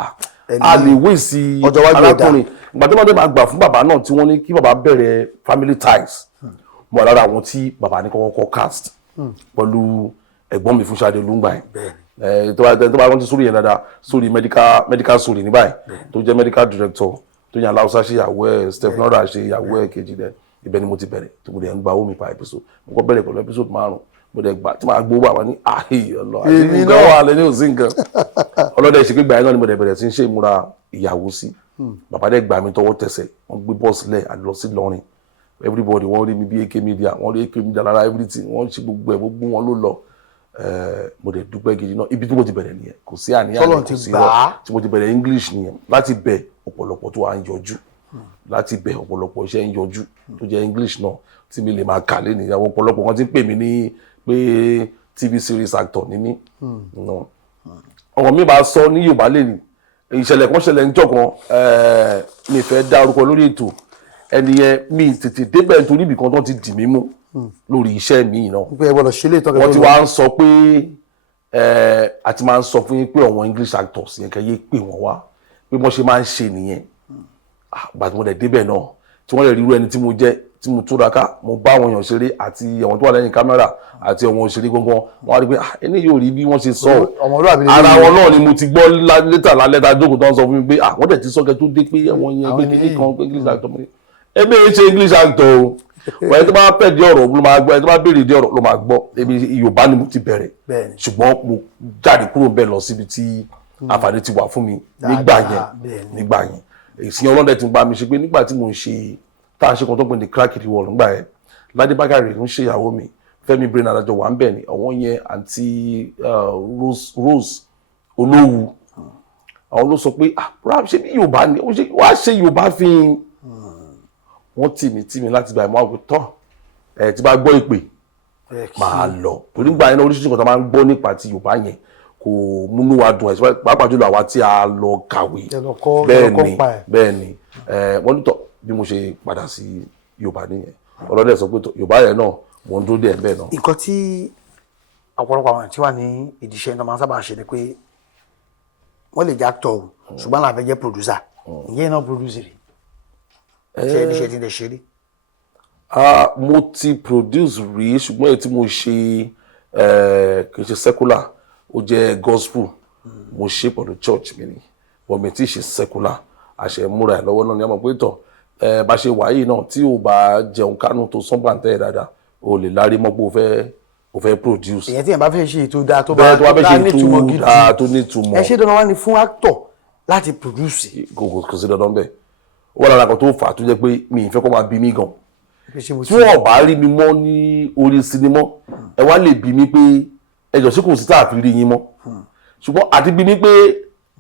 a lè wé sí arákùnrin ìgbà tó máa dé máa gbà fún bàbá náà tí wọ́n ní kí bàbá bẹ̀rẹ̀ Family Ties mọ̀ lára àwọn tí bàbá ní kọ́kọ́ cast pẹ̀lú ẹ̀gbọ́n mi fún Ṣadé Olúngbà yẹn tó bá rántí sórí yẹn dáadáa sórí medical sórí ní báyìí tó jẹ́ medical director tó yàn Láwùsá ṣe ìyàwó ẹ̀ Steph Nora ṣe ìyàwó ẹ̀ kejì dẹ̀ ibẹ̀ ni mo ti bẹ̀rẹ̀ tó mo dẹ̀ ń gba owó mi pa episode mo kọ́ bẹ̀rẹ̀ pẹ̀lú episode 5 mo dẹ̀ gbà tí màá gbowó àwọn ní ọlọ́ àti nǹkan wà lẹ́ni ò sí nǹkan ọlọ́dẹ ṣe pé gbà yẹn náà ni mo dẹ̀ bẹ̀rẹ̀ sí ń ṣe ìmúra ìyàwó sí bàbá dẹ̀ gbà mí tọwọ́ tẹsẹ̀ wọ́n gbé bọ́ọ̀sì lẹ̀ àlọ́ sí lọ́rin everybody wọ́n rí mi bí AK Media wọ́n rí AK Media lára everything wọ́n ṣe gbogbo ẹ̀ gbogbo wọn ló lọ mo dẹ̀ dúpẹ́ gidi náà ibi tí mo ti bẹ̀rẹ̀ nìyẹn kò sí àníyàn kò sí rọ tí mo ti bẹ̀rẹ̀ English nìyẹn láti bẹ̀ ọ̀pọ̀lọpọ̀ tó wà ń yọjú láti bẹ̀ ọ̀pọ̀lọpọ̀ iṣẹ́ ń yọjú tó jẹ́ English náà tí mi lè máa kà lé nìyẹn àwọn ọ̀pọ̀lọpọ̀ kan ti ń pè mí ní pé TV series actor ní mí ọmọ mi bá sọ ní Yorùbá lè ní ìṣẹ̀lẹ̀ kan ṣẹlẹ̀ níjọ́ kan mi fẹ́ dá orúkọ lórí ètò ẹni yẹn mi tètè débẹ̀ nítorí ibì kan tó ti dì mí mú lórí iṣẹ́ mi náà wọ́n ti wá ń sọ pé a ti máa ń sọ fún yín pé àwọn English actors yẹn kẹ́ yé pè wọ́n wá pé wọ́n ṣe máa ń ṣe nìyẹn gbàtí mo dẹ̀ débẹ̀ náà tí wọ́n lè rí irú ẹni tí mo jẹ́ tí mo túraká mo bá àwọn èèyàn ṣeré àti àwọn tó wà lẹ́yìn kámẹ́rà àti àwọn òṣèré gbọ́ngàn wọ́n á rí pé ẹni yóò rí bí wọ́n ṣe sọ ara wọn náà ni mo ti gbọ́ létà lálẹ́ta jókòó tó ń sọ fún mi pé wọ́n dẹ̀ ti sọ́kẹ́ tó dé pé ẹ̀wọ̀n yẹn pé kíní kan pé English actor mi ẹbí yẹn ṣe English actor o wọ́n ẹni tó bá pẹ̀ dé ọ̀rọ̀ ló máa gbọ́ ẹni tó bá béèrè dé ọ̀rọ̀ ló máa gbọ́ ebi Yorùbá ni mo ti bẹ̀rẹ̀ ṣùgbọ́n mo jáde kúrò bẹ́ẹ̀ lọ síbi tí àǹfààní ti wà fún mi nígbà yẹn ìsìn ọlọ́dẹ ti ń bá mi ṣe pé nígbà tí mo ń ṣe tá a ṣe kan tó pè ní crack it wall nígbà yẹn Ládé Bákàrè ń ṣe ìyàwó mi Fẹ́mi brain adájọ́ wà ń bẹ̀ ni àwọn yẹn àǹtí Rose Olówu àwọn ló sọ pé ṣé bí Yorùbá ni wàá ṣe Yorùbá fi wọ́n tì mí láti gbà mọ́ àwọn tọ́ tí bá gbọ́ ìpè máa lọ torí gbà yẹn oríṣiríṣi nǹkan tó máa ń gbọ́ nípa ti Yorùbá yẹn kò múnú wa dùn ẹ̀sìn pàápàá jùlọ àwa tí a lọ kàwé bẹ́ẹ̀ ni wọ́n ní tọ́ bí mo ṣe padà sí Yorùbá nìyẹn ọlọ́dẹ sọ pé Yorùbá yẹn náà mo ń dúró dé ẹ̀ bẹ́ẹ̀ náà. nǹkan tí ọ̀pọ̀lọpọ̀ àwọn tí wà ní ìdíṣẹ́ náà máa ń sábà ṣe ni pé wọ́n lè jẹ́ actor o ṣùgbọ́n làwọn fẹ́ jẹ́ producer ìyẹn náà producer rí ṣe ẹni ṣe ti ń ṣe rí. mo ti produce rí ṣùgbọ́n èyí tí mo ṣe kì í ṣe secular ó jẹ́ gospel mo ṣe pẹ̀lú church mi ni wọ́n mi ti ṣe secular àṣẹ múra ẹ̀ lọ́wọ́ náà ni a mọ̀ pé tọ̀ bá ṣe wáyé náà tí o bá jẹun kánú tó sán bàǹtẹ́ ẹ̀ dáadáa o lè lárí mọ́ pé o fẹ́ produce. èyàn tí yẹn bá fẹ́ ṣe ètò dáa tó bá nítumọ̀ gidi tó nítumọ̀. ẹ ṣe dandan wá ní fún actor láti produce. kò sí dandan bẹ́ẹ̀ ó wà lára kan tó fà á tó jẹ́ pé mi ì fẹ́ kó máa bí mi gan. tí wọ́n bá rí mi mọ́ ní orí sinimá ẹ wá lè bí mi pé ẹjọ́ sí kò sí tá a fi rí yín mọ́ ṣùgbọ́n àti bí mi pé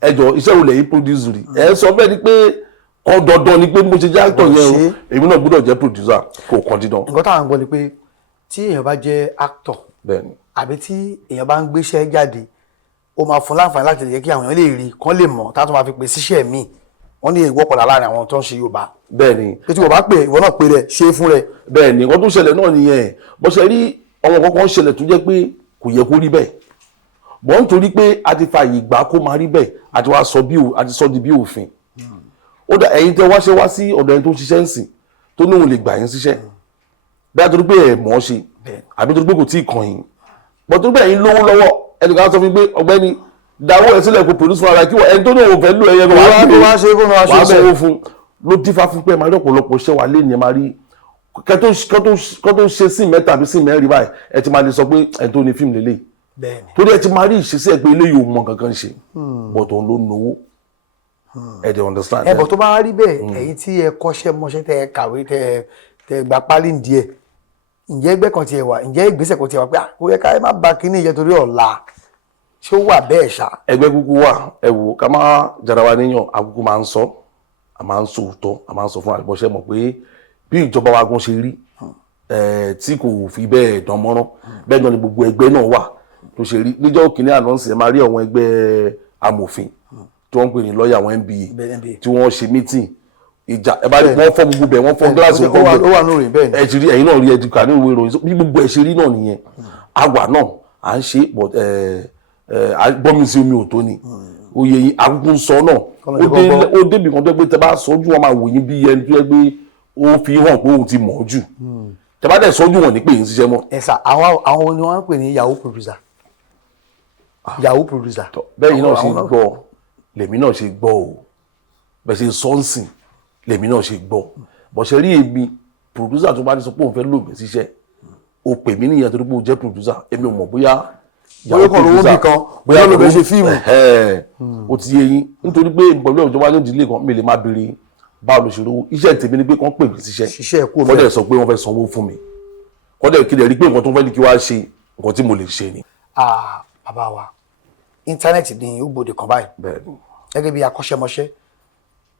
ẹjọ́ iṣẹ́ wo lẹ́yìn producer rí ẹ sọ bẹ́ẹ̀ ni pé kọ́ dandan ni pé mo ṣe jẹ́ actor yẹn o èmi náà gbọ́dọ̀ jẹ́ producer kò kàn dídán. nǹkan táwọn gbọ́ ni pé tí èèyàn bá jẹ́ actor àbí tí èèyàn bá ń gbéṣẹ́ jáde ó máa fún láǹfààní láti lè jẹ́ kí àwọn èèyàn lè rí kán lè mọ̀ tá a tún máa fi pè síṣẹ́ míì wọ́n ní ìwọ́pọ̀lá láàrin àwọn tó ń ṣe Yorùbá. bẹ́ẹ̀ni pé tí wọ́n bá pè ìwọ náà pè rẹ̀ ṣe é fún rẹ̀. bẹ́ẹ̀ni nǹkan tó ṣẹlẹ̀ náà nìyẹn bó ṣe rí ọmọ kankan ṣẹlẹ̀ tó jẹ́ pé kò yẹ kó rí bẹ́ẹ̀ bọ́n nítorí pé a ti fa àyè gbà kó máa rí bẹ́ẹ̀ àti wá sọ di bí òfin ó dà ẹ̀yin tẹ́ wá sí ọ̀dọ̀ ẹni tó ń ṣiṣẹ́ ń sìn tó ní òun lè gbà yín síṣẹ́ bẹ́ẹ̀ torí pé ẹ̀ mọ̀ ọ́ ṣe àbí torí pé kò tí ì kàn yín bọ́ torí pé ẹ̀yin lówó lọ́wọ́ ẹnìkan sọ fún mi pé ọ̀gbẹ́ni dáwọ́ ẹ̀ sílẹ̀ kó produce fún ara kí ẹni tó ní òun fẹ́ lò ẹ̀yẹ kan wàá sanwó fún ló dífá fún pé ẹ máa rí ọ̀pọ̀lọpọ̀ iṣẹ́ wa lé ní ẹ máa rí kẹ́ tó ṣe sí mẹ́ta àbí sí mẹ́rin báyìí ẹ ti máa lè sọ pé ẹni tó ní fíìmù lélẹ̀ torí ẹ ti máa rí ìṣesí ẹ pé ilé yóò mọ kankan ṣe bọ̀ tó ń lò náwó ẹ dey understand. ẹbọ tó bá rí bẹ́ẹ̀ ẹ̀yin tí ẹ kọ́ṣẹ́ mọṣẹ́ tẹ ẹ kàwé tẹ gba pálí díẹ̀ ǹjẹ́ ẹgbẹ́ kan tiẹ̀ wà ǹjẹ́ ìgbésẹ̀ kan tiẹ̀ wà pé kò yẹ ká ẹ má ba kíní ìyẹn torí ọ̀la ṣé ó wà bẹ́ẹ̀ ṣá. ẹgbẹ́ kúkú wà ẹ wò ká má jara wa níyàn àkúkú máa ń sọ a máa ń sọ òótọ́ a máa ń sọ fún àgbọ̀ṣẹ́ mọ̀ pé bí ìjọba wa gan ṣe rí tí kò fi bẹ́ẹ̀ dán mọ́rán bẹ́ẹ̀ náà ni gbogbo ẹgbẹ́ náà wà tó ṣe rí níjọ́ kìíní ànánsì ẹ máa rí àwọn ẹgbẹ́ amòfin tí wọ́n ń pè ní lọ́ọ̀yà àwọn NBA tí wọ́n ṣe meeting ìjà ẹ bá rí wọ́n fọ́ gbogbo bẹ̀ wọ́n fọ́ gíláàsì ó wà lórí bẹ́ẹ̀ ni ẹ ti rí ẹ̀yin náà rí ẹ ti kà ní ìwé ìròyìn bí gbogbo ẹ̀ ṣe rí náà nìyẹn àwa náà à ń ṣe gbọ́mi sí omi òtó ni oyè yìí akúkú sọ náà ó débi kan tó pé tẹ bá sọ́jú wọn máa wò yín bí ẹni tó yẹ pé ó fi hàn pé òun ti mọ̀ ọ́ jù tẹ bá dẹ̀ sọ́jú wọn ní pé yín ṣiṣẹ́ mọ́. ẹ sà àwọn ni wọ́n ń pè ní yahoo producer yahoo producer. bẹ́ẹ̀ náà ṣe gbọ́ lèmi náà ṣe gbọ́ o bẹ́ẹ̀ ṣe sọ́ọ̀sìn lèmi náà ṣe gbọ́ bọ̀ṣẹ́ rí èmi producer tó bá ní sọ pé òun fẹ́ lò mí síṣẹ́ o pè mí nìyẹn torí pé o jẹ́ producer èmi ò mọ̀ bóyá yahoo producer bóyá ló bẹ ṣe fíìmù. o ti yé yín nítorí pé pẹ̀lú ìjọba ní ìdílé kan mi lè má béèrè báwo ló ṣe rówó iṣẹ́ tèmi ni pé kàn pè mí síṣẹ́ wọ́n dẹ̀ sọ pé wọ́n fẹ́ sanwó fún mi wọ́n dẹ̀ kéde rí pé nǹkan tó fẹ́ ní kí wá ṣe nǹkan tí mo lè ṣe ni. bàbá wa íńtánẹ́ẹ̀tì ni ó gbòde kan báyìí gẹ́gẹ́ bí akọ́ṣẹ́mọṣẹ́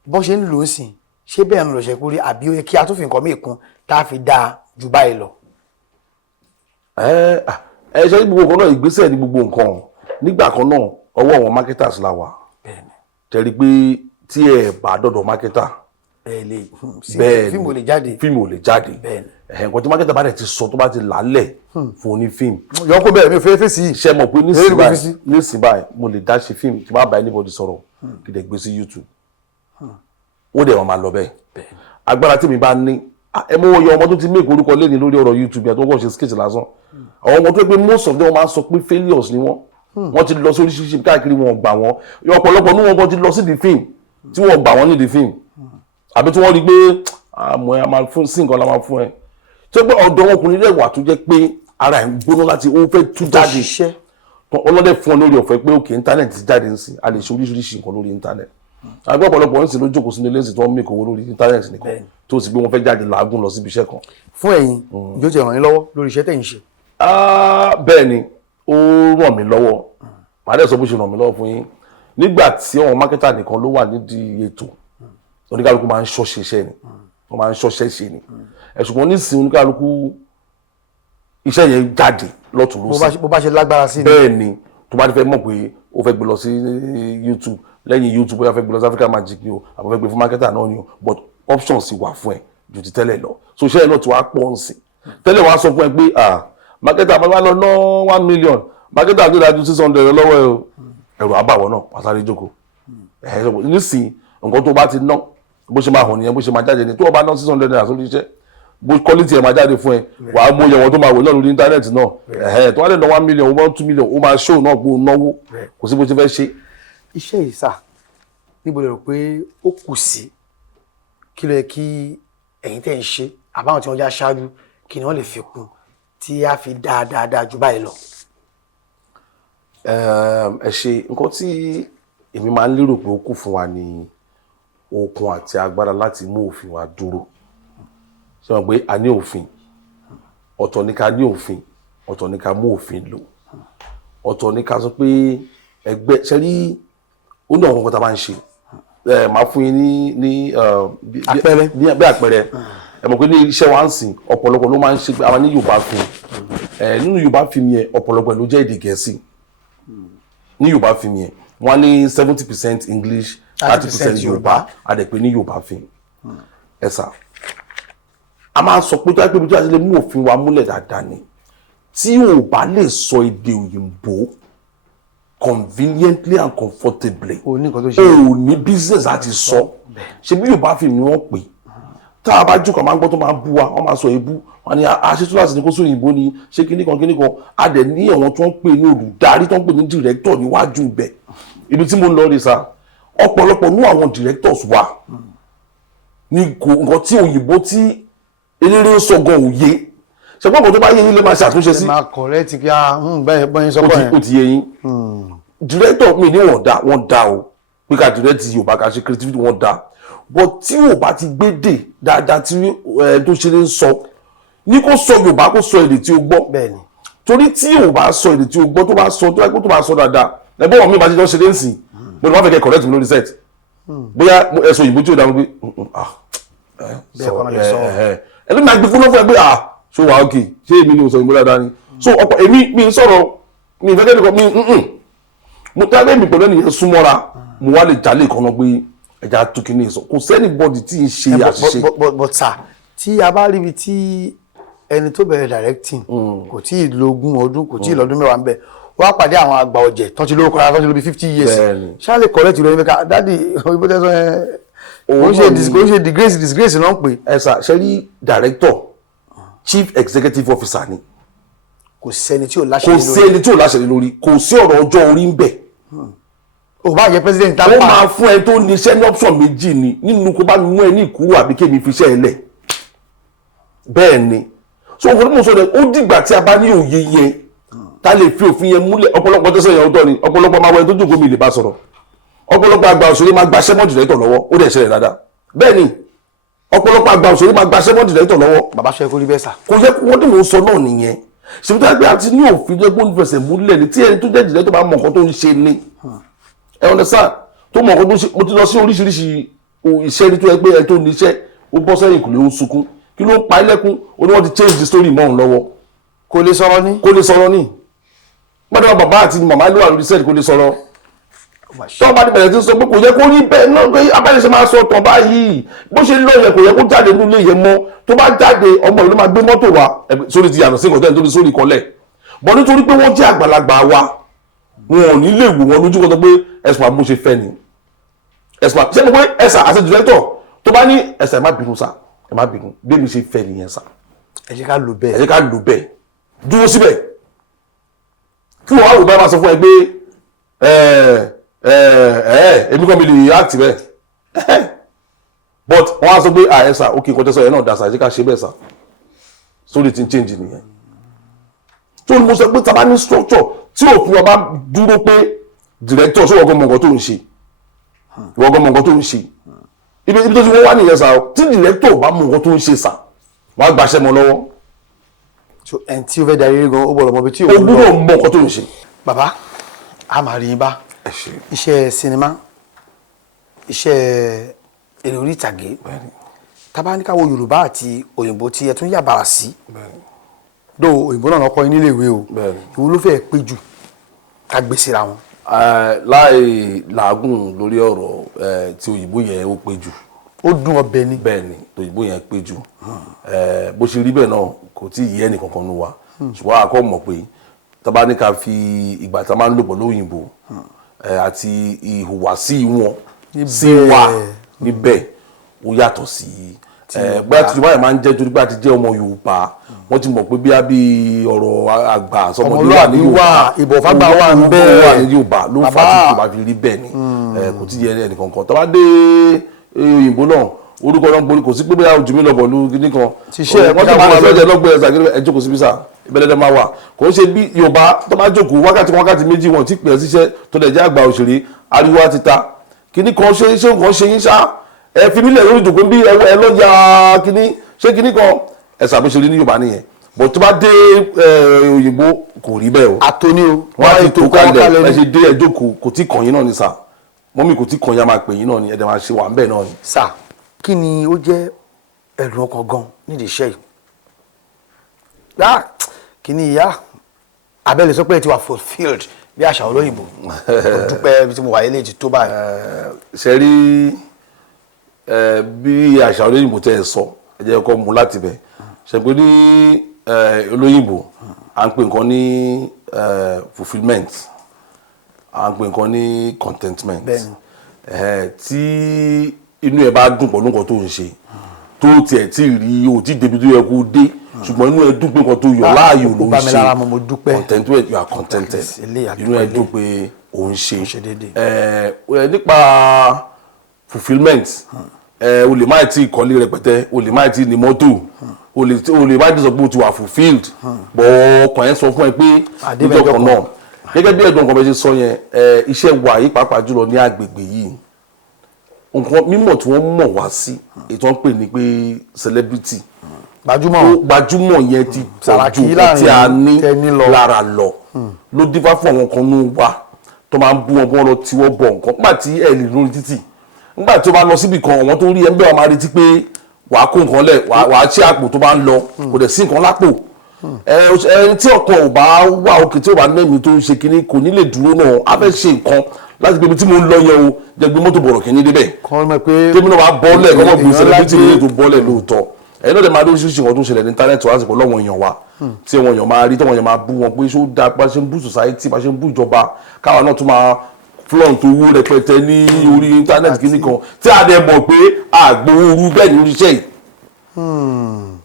bó ṣe ń lò ó sìn ṣé bẹ́ẹ̀ ń lọ ṣe kúrí àbí ó yẹ kí a tún fi nǹkan míì kún tá a fi dáa ju báyìí lọ. ẹ ṣe gbogbo nǹkan náà ìgbésẹ̀ ní gbogbo nǹkan nígbà kan náà ọwọ́ àwọn marketers la wà tẹ̀rí pé tí ẹ bá dọ̀dọ̀ marketer bẹ́ẹ̀ fíìmù ò lè jáde fíìmù ò lè jáde nǹkan tí mákẹ́tà bá dẹ̀ ti sọ tó bá ti lálẹ̀ fún oní fíìmù. yọkọ bẹ́ẹ̀ mi ò fẹ́ fèsì. ṣe mọ̀ pé nísìnyí báyìí mo lè dá ṣe fíìmù tí bá bá anybody sọ̀rọ̀ kí dẹ̀ gbé sí YouTube ó dẹ̀ wọ́n máa lọ bẹ́ẹ̀ agbára tí mi bá ní ẹ mọ oyè ọmọ tó ti make orúkọ lẹ́ni lórí ọ̀rọ̀ YouTube yẹn tó kàn ṣe sketch lásán àwọn ọmọ tó gbé most of them máa ń sọ pé failures ni wọ́n ti lọ sí oríṣiríṣi káàkiri wọn gbà wọ́n ọ̀pọ̀lọpọ̀ ní wọn kan ti lọ sí the film tí wọ́n gbà wọ́n ní the film àbí tí wọ́n rí pé àmọ́ ẹ máa fún sí nǹkan la máa fún ẹ tó gbé ọ̀dọ́ ọkùnrin rẹ̀ wà tó jẹ́ pé ara ẹ̀ ń gbóná láti ó fẹ́ tú jáde ọlọ́dẹ fún ọ lórí ọ̀fẹ́ pé òkè íńtánẹ̀tì ti jáde ń sìn a lè ṣe oríṣiríṣi nǹkan lórí íńtánẹ̀tì àgbẹ̀ ọ̀pọ̀lọpọ̀ ń sìn ló jókòó sínú ilé ìsìn tó ń mẹ́kọ̀ọ́ lórí íńtánẹ̀tì nìkan tó sì gbé wọn fẹ́ jáde làágùn lọ síbi iṣẹ́ kan. fún ẹ̀yin yóò ti ràn yín lọ́wọ́ lórí iṣẹ́ tẹ̀yin ṣe. bẹ́ẹ̀ ni ó ràn mí lọ́wọ́ màá dẹ̀ sọ bó ṣe ràn mí lọ́wọ́ fún yín nígbà tí àwọn mákẹ́tà nìkan ló wà nídìí ètò oníkálukú máa ń ṣọ́ṣe iṣẹ́ ni wọ́n máa ń ṣọ́ṣẹ́ ṣe ni ṣùgbọ́n nísìnyí oníkálukú iṣẹ́ yẹn jáde lọ́tún lọ́sí. bó bá ṣe lágbára sí ni. bẹ́ẹ̀ ni tó bá ti fẹ́ mọ̀ pé ó fẹ́ gbé lọ sí YouTube lẹ́yìn YouTube bóyá fẹ́ gbé lọ sí Africa Magic ni o àbọ̀ fẹ́ gbé fún mákẹ́tà náà ni o but options sì wà fún ẹ ju ti tẹ́lẹ̀ lọ so iṣẹ́ yẹn náà ti wá pọ̀ ń sìn tẹ́lẹ̀ wàá sọ fún ẹ pé mákẹ́tà máa lọ ná 1 million mákẹ́tà tó dájú 600 lọ́wọ́ ẹ o ẹ̀rọ àbàwọ̀ náà pàṣẹ jókòó nísìnyí nǹkan tó bá ti ná bó ṣe máa hàn nìyẹn bó ṣe máa jáde ní tó o bá ná 600 naira sórí iṣẹ́ bó quality ẹ̀ máa jáde fún ẹ wà á mú iye wọn tó máa wò náà lórí íńtánẹ́ẹ̀tì náà tó wá lè ná 1 million 2 million ó máa show náà pé ó náwó kò sí bó ṣe fẹ́ ṣe. iṣẹ́ yìí sà níbo lè rò pé ó kù sí kí ló yẹ kí ẹ̀yin tẹ̀ ń ṣe àbáwọn tí wọ́n já ṣáájú kí ni wọ́n lè fi kún tí a fi dáadáa ju báyìí lọ. ẹ ṣe nǹkan tí èmi máa ń lérò pé ó kù fún wa ní okun àti agbára láti mú òfin wa dúró ṣe wọn pé a ní òfin ọ̀tọ̀ ní ká ní òfin ọ̀tọ̀ ní ká mú òfin lò ọ̀tọ̀ ní ká sọ pé ẹgbẹ́ ṣe rí ó ní àwọn nǹkan tá a máa ń ṣe máa fún yín ní àpẹẹrẹ ẹ mọ̀ pé ní iṣẹ́ wa ń sìn ọ̀pọ̀lọpọ̀ ló máa ń ṣe pé àwọn ní Yorùbá film nínú Yorùbá film yẹn ọ̀pọ̀lọpọ̀ ló jẹ́ èdè Gẹ̀ẹ́sì ní Yorùbá film yẹn wọ́n ní 70% English 30% Yorùbá àdẹ̀pẹ́ ní Yorùbá film ẹ̀sà a máa sọ pé tó yẹ pé bí tó yẹ lè mú òfin wa múlẹ̀ dáadáa ni tí o bá lè sọ èdè òyìnbó conveniently and comfortably o ní business láti sọ ṣe bí Yorùbá film ni wọ́n pè tá a bá jókòó máa ń gbọ́ tó máa ń bú wa wọ́n máa sọ èébú wọn ni aṣetúláṣí ni kó sóyìn ìbò ni ṣé kíní kan a dẹ̀ ní ẹ̀wọ̀n tó ń pè ní olùdarí tó ń pè ní director níwájú ibẹ̀ ibi tí mo ń lọ rí sa ọ̀pọ̀lọpọ̀ ní àwọn directors wa ní nǹkan tí òyìnbó tí eléré ń sọ gan òye ṣùgbọ́n nǹkan tó bá yé yín lè máa ṣàtúnṣe sí. ẹ máa correct kí a bẹ́ẹ̀ bọ́yìn sọ pé ó ti yé yín director mi ní wọ́n dá o pé ká direct Yorùbá ká ṣe creativity wọ́n dá but tí o bá ti gbé dè dáadáa tí tó ṣe lè sọ ní kó sọ Yorùbá kó sọ èdè tí o gbọ́ bẹ́ẹ̀ni torí tí o bá sọ èdè tí o gbọ́ tó bá sọ tó bá sọ dáadáa ẹgbẹ́ wọn mi bá ti jọ ṣe lé nsìn mo ní wọ́n fẹ́ kẹ́ correct mi lórí set bóyá ẹ̀sọ́ òyìnbó tí o dáhùn pé ẹni máa gbé fúnlọ́fọ́ ẹgbẹ́ ṣó wà ókè ṣé èmi ni o sọ òyìnbó dáadáa ni so ọ̀pọ̀ èmi mi ń sọ̀rọ̀ mi ìfẹ́ kẹ́ni kan mo tẹ́lẹ̀ mi pẹ̀lú ẹnìyẹn súnmọ́ra mo wá lè jálè kan náà pé ẹja tó kí ní ìsọ kò sẹ́ni bọ́dì tí ń ṣe àṣìṣe. but sir tí a bá ríbi tí ẹni tó bẹ̀rẹ̀ directing kò tí ì lógún ọdún kò tí ì lọ́dún mẹ́wàá ń bẹ̀ wọ́n á pàdé àwọn àgbà ọ̀jẹ̀ tó ti lórúkọ ara tó ti lò bí 50 years ṣáà lè correct ìròyìn mẹ́ka dádì òyìnbó tẹ́sán ẹ̀ kò ń ṣe disgrace náà ń pè. ẹ sà ṣe rí director chief executive officer ni kò sẹ́ni tí ò láṣẹ lórí kò sí ọ̀rọ̀ ọjọ́ orí ń bẹ̀. ò bá jẹ́ president tá a pa. ó máa fún ẹ tó níṣẹ́ ní option méjì ni nínú kó bá mú ẹ ní ìkúrò àbí kémi fi iṣẹ́ ẹ lẹ̀ bẹ́ẹ̀ ni so òfin mú sọ̀rọ̀ ó dìgbà tí a bá ní òye yẹn tá lè fi òfin yẹn múlẹ̀ ọ̀pọ̀lọpọ̀ tẹ́sán yẹn ọ̀tọ̀ ni ọ̀pọ̀lọpọ̀ máa wọ ẹni tó jókòó mi lè bá sọ̀rọ̀ ọ̀pọ̀lọpọ̀ àgbà òṣèré máa gbaṣẹ́ mọ́ dìrẹ́tọ̀ lọ́wọ́ ó dẹ̀ ṣẹlẹ̀ dáadáa bẹ́ẹ̀ ni ọ̀pọ̀lọpọ̀ àgbà òṣèré máa gbaṣẹ́ mọ́ dìrẹ́tọ̀ lọ́wọ́. bàbá ṣe kó rí bẹ́ẹ̀ sà. kò yẹ kó wọ́n tí mò ń sọ náà nìyẹn ṣèbí tó yẹ pé àti ní òfin jẹ́ gbóhùn fẹsẹ̀ múlẹ̀ ní tí ẹni tó jẹ́ dìrẹ́tọ̀ bá mọ nǹkan tó ń ṣe ni ẹ understand tó mọ nǹkan tó ń ṣe mo ti lọ sí oríṣiríṣi iṣẹ́ ní tó yẹ pé ẹni tó ní iṣẹ́ ó bọ́ sẹ́yìn kò lè ń sunkún kí ló ń pa ilẹ̀kùn ó ní wọ́n ti change the story mọ́ òun lọ́wọ́. kò lè sọ̀rọ̀ ní. gbọ́dọ̀ bàbá àti màmá ló wà lórí sẹ́ẹ̀dì kò lè sọ̀rọ̀. tó bá ti bẹ̀rẹ̀ sí sọ pé kò yẹ kó rí bẹ́ẹ̀ náà pé abẹ́rẹ́ ṣe máa sọ tàn báyìí bó ṣe lọ yẹ kò yẹ kó jáde nílé yẹn mọ́ tó bá jáde ọmọ ìlú máa gbé mọ́tò wa sórí ti yàtọ̀ sí nǹkan tẹ́lẹ̀ tó ní sórí kọlẹ̀ bọ́ nítorí pé wọ́n jẹ́ àgbàlagbà wa wọn ò ní lè wò wọn lójú kan tó pé ẹ̀sùn àbúrò ṣe fẹ́ ni ẹ̀sùn àbúrò ṣe ni pé ẹ̀sà àti director tó bá ní ẹ̀sà ẹ̀ má bínú sà ẹ̀ má bínú bí èmi ṣe fẹ́ nìyẹn sà ẹ jẹ́ ká lò bẹ́ẹ̀ ẹ jẹ́ ká lò bẹ́ẹ̀ dúró síbẹ̀ kí wọ́n á rò bá máa sọ fún ẹ pé èmi kàn mi lè act bẹ́ẹ̀ but wọ́n á sọ pé ẹ sà ok nǹkan tẹ́sán yẹn náà dà sà ẹ jẹ́ ká ṣe bẹ́ẹ̀ sà sórí ti ń change nìyẹn tó ní mo sọ pé tàbá ní structure tí òfin wa bá dúró pé director ṣé wọ́n gan mọ nǹkan tó ń ṣe wọ́n gan mọ nǹkan tó ń ṣe ibi tó ti wọ́n wá nìyẹn sà tí director bá mọ nǹkan tó ń ṣe sà wọ́n á gbaṣẹ́ mọ́ lọ́wọ́. so ẹni tí ó fẹ́ darí gan ó gbọ́dọ̀ mọ ibi tí ó gbọ́dọ̀ mọ nǹkan tó ń ṣe. bàbá a máa rí yín bá iṣẹ́ sinimá iṣẹ́ èrè orí ìtàgé tábà ní ká wo Yorùbá àti òyìnbó tí ẹ tún yàbàrà sí dó òyìnbó náà lọ́kọ́ nílé ìwé o ìwọ ló fẹ́ pé jù ká gbé síra wọn. láì làágùn lórí ọ̀rọ̀ tí òyìnbó yẹn ó pé jù ó dùn ọbẹ̀ ni. bẹ́ẹ̀ ni òyìnbó yẹn pé jù bó ṣe rí bẹ́ẹ̀ náà kò tí ì yé ẹnì kankan nù wa ṣùgbọ́n a kọ́ mọ̀ pé tábà ní ká fi ìgbà tá a máa ń lò pọ̀ lóyìnbó àti ìhùwàsí wọn sí wa níbẹ̀ ó yàtọ̀ sí bóyá tí Yorùbá yẹn máa ń jẹ́ torí pé a ti jẹ́ ọmọ Yorùbá wọ́n ti mọ̀ pé bí ọ̀rọ̀ àgbà sọmọdé wà ní Yorùbá ìbọ̀fàgbà wà ń bẹ́ẹ̀ wà ní Yorùbá ló fà á tí Yorùbá fi rí bẹ́ẹ̀ ni kò tí yẹ ẹnì kankan tó bá dé òyìnbó náà orúkọ náà borí kò sí pé bóyá ojú mi lọ bọ̀ lú kíní kan wọ́n ti máa lọ sọ́jà lọ́gbẹ̀ẹ́ ẹ̀sà ẹ jókòó síbí sà ìbẹ̀lẹ̀ máa wà kò ń ṣe bí Yorùbá tó bá jókòó wákàtí méjì wọn ti pè é síṣẹ́ tó lè jẹ́ àgbà òṣèré ariwo àti ta kíní kan ṣe nǹkan ṣe yín ṣá ẹ fi mílẹ̀ lórí ìdòkó bí ẹ lọ́jà kíní ṣé kíní kan ẹ̀sà bó ṣe rí ní Yorùbá nìyẹn bọ̀ tó bá dé òyìnbó kò rí bẹ́ẹ̀ o. àtòní o wọ́n á ti tó kalẹ̀ ẹ ṣe dé ẹ jókòó kò tí kàn yín náà ni sà mọ́mí kò tí kàn yín á máa pè yín náà ni ẹ̀dẹ̀ máa ṣe wà ń bẹ̀ náà ni. sà kí ni ó jẹ́ ẹ̀dùn ọkàn gan nídìí iṣẹ́ yìí kí ni ìyá abẹ́lẹ̀ sọ pé ẹ ti wà fulfilled bí àṣà olóyìnbó dúpẹ́ tí mo wà ilé ti tó báyìí. ṣe rí bí àṣà olóyìnbó tẹ́ ẹ sọ ẹ jẹ́ kó mú láti bẹ̀ ṣe pé ní olóyìnbó à ń pè nǹkan ní fulfilment à ń pè nǹkan ní contentment tí inú ẹ bá dùn pẹ̀lú nǹkan tó ń ṣe tó tiẹ̀ tí rí o tí débi tó yẹ kó dé ṣùgbọ́n inú ẹ dùn pé nǹkan tó yọ láàyò ló ń ṣe contentment you are contented inú ẹ dùn pé o ń ṣe nípa fulfilment o lè má ti kọ́lé rẹpẹtẹ o lè má ti ní mọ́tò o lè má ti sọ pé o ti wà fulfilled bọ́ ọkàn ẹ sọ fún ẹ pé níjọ́ kan náà gẹ́gẹ́ bí ẹ̀dùn ọkàn bẹ́ẹ̀ ṣe sọ yẹn iṣẹ́ wa yìí pàápàá jùlọ ní agbègbè yìí nǹkan mímọ̀ tí wọ́n mọ̀ wá sí ètò wọn pè ní pé celebrity gbajúmọ̀ yẹn ti pọ̀ ju tí a ní lára lọ ló dífá fún àwọn kan ní wa tó máa ń bú wọn bọ́ lọ tí wọ́n bọ̀ nǹkan nígbà tí ẹ lè lórí títì nígbà tí ó bá lọ síbì kan àwọn tó rí ẹ ń bẹ̀ wọ́n máa retí pé wàá kó nǹkan lẹ̀ wàá ṣí àpò tó bá ń lọ kò dẹ̀ sí nǹkan lápò ẹni tí ọkàn ò bá wà òkè tí ò bá mẹ́mi tó ń ṣe kinní kò ní lè dúró náà á fẹ́ ṣe nǹkan láti gbé ibi tí mo ń lọ yẹn o jẹ́ gbé mọ́tò bọ̀rọ̀ kìíní débẹ̀ tèmi náà wàá bọ́ọ̀lẹ̀ kọ́mọ̀ bí celebrity mi tó bọ́ọ̀lẹ̀ lóòótọ́ ẹ̀yin náà dẹ̀ máa lóríṣiríṣi nǹkan tó ń ṣẹlẹ̀ ní íńtánẹ́ẹ̀tì wá sí pẹ̀lú àwọn èèyàn wa tí àwọn èèyàn máa rí tí àwọn èèyàn máa bú wọn pé ṣó dáa bá ṣe ń bú society bá ṣe ń bú ìjọba káwa náà tún máa flaunt owó rẹpẹtẹ ní orí íńtánẹ́ẹ̀tì kìíní kan tí a dẹ̀ mọ̀ pé àgbowó orú bẹ́ẹ̀ ní oríṣẹ́ yìí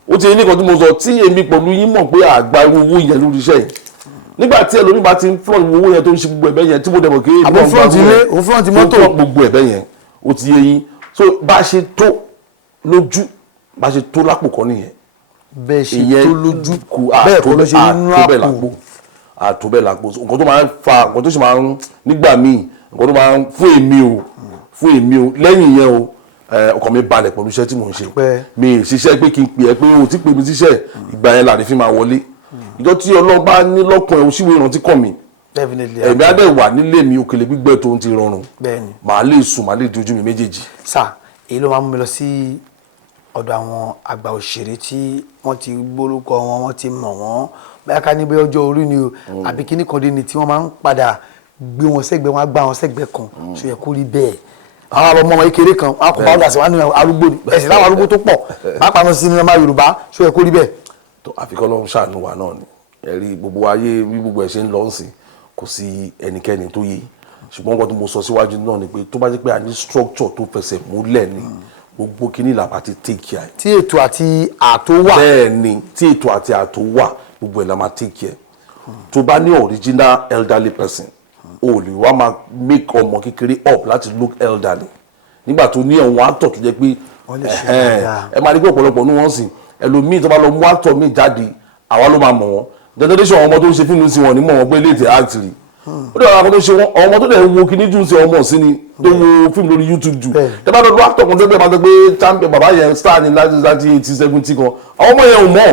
ó ti ní kan tí mo sọ tí èmi pẹ̀lú yín mọ̀ pé àgbà owó yẹn lórí iṣẹ́ yìí nígbà tí ẹlòmíì bá ti ń flaunt owó yẹn tó ń ṣe gbogbo ẹ̀bẹ̀ yẹn tí mo dẹ̀ mọ̀ pé àbọ̀ flaunt ilé òun flaunt mọ́tò gbogbo ẹ̀bẹ̀ yẹn ó ti yé yín so bá a ṣe tó lójú bá a ṣe tó lápò kọ́ nìyẹn bẹ́ẹ̀ ṣe tó lójú bẹ́ẹ̀ kọ́ ló ṣe nínú àpò àtòbẹ̀ làpò nǹkan tó máa ń fa nǹkan tó sì máa ń nígbà míì nǹkan tó máa ń fún èmi o lẹ́yìn yẹn o ọkàn mi balẹ̀ pẹ̀lú iṣẹ́ tí mò ń ṣe mi ì ṣiṣẹ́ pé kí n pè ẹ́ pé o ti pè mí síṣẹ́ ìgbà yẹn làrí fi máa wọlé ìjọ tí Ọlọ́run bá ní lọ́kùn ẹ̀ òṣìwé ìrántí kàn mí ẹ̀mí á dẹ̀ wà nílé mi òkèlè gbígbẹ́ tó ń ti rọrùn màá lè sùn màá lè di ojú mi méjèèjì. sà èyí ló máa mú mi lọ sí ọ̀dọ̀ àwọn àgbà òṣèré tí wọ́n ti gbórúkọ wọn wọ́n ti mọ̀ wọ́n bóyá ká ní bóyá ọjọ́ orí ni o àbí kíní kan dé ni tí wọ́n máa ń padà gbé wọn sẹ́gbẹ́ wọn á gbá wọn sẹ́gbẹ́ kan ṣó yẹ kó rí bẹ́ẹ̀ àwọn ọmọ kékeré kan wọn kò bá ọjà sí wọn ní arúgbó ni ẹ̀sìn láwọn arúgbó tó pọ̀ pàápàá ní sinimá Yorùbá ṣó yẹ kó rí bẹ́ẹ̀. tó àfikọ́ lọ́run ṣàánú wa náà ni ẹ̀rí gbogbo ayé bí gbogbo ẹ̀ ṣe ń lọ sí kò sí ẹnikẹ́ni tó yé ṣùgbọ́n nǹkan tí mo sọ síwájú náà ni pé tó bá jẹ́ pé a ní structure tó fẹsẹ̀ múlẹ̀ ni gbogbo kíní làbá ti take care. tí ètò àti ààtò wà. bẹ́ẹ̀ ni tí ètò àti ààtò wà gbogbo ẹ̀ la máa take care. tó bá ní original elderly person o lè wá máa make ọmọ kékeré up láti look elderly nígbà tó ní àwọn actor tó jẹ́ pé ẹ máa rí pé ọ̀pọ̀lọpọ̀ ní wọ́n sìn ẹlòmíì tó bá lọ mú actor míì jáde àwa ló máa mọ̀ wọ́n generation ọmọ tó ń ṣe fíìmù sí wọn ní mọ̀ wọ́n pé léètè act rí ó dẹ̀ wọ́n tó ṣe wọ́n ọmọ tó dẹ̀ wo kíní jù sí ọmọ sí ni tó wo fíìmù lórí YouTube jù tẹ́ bá lọ́dún actor kan tó gbé máa tó gbé champion bàbá yẹn star ní 1980 70 kan àwọn ọmọ yẹn ò mọ̀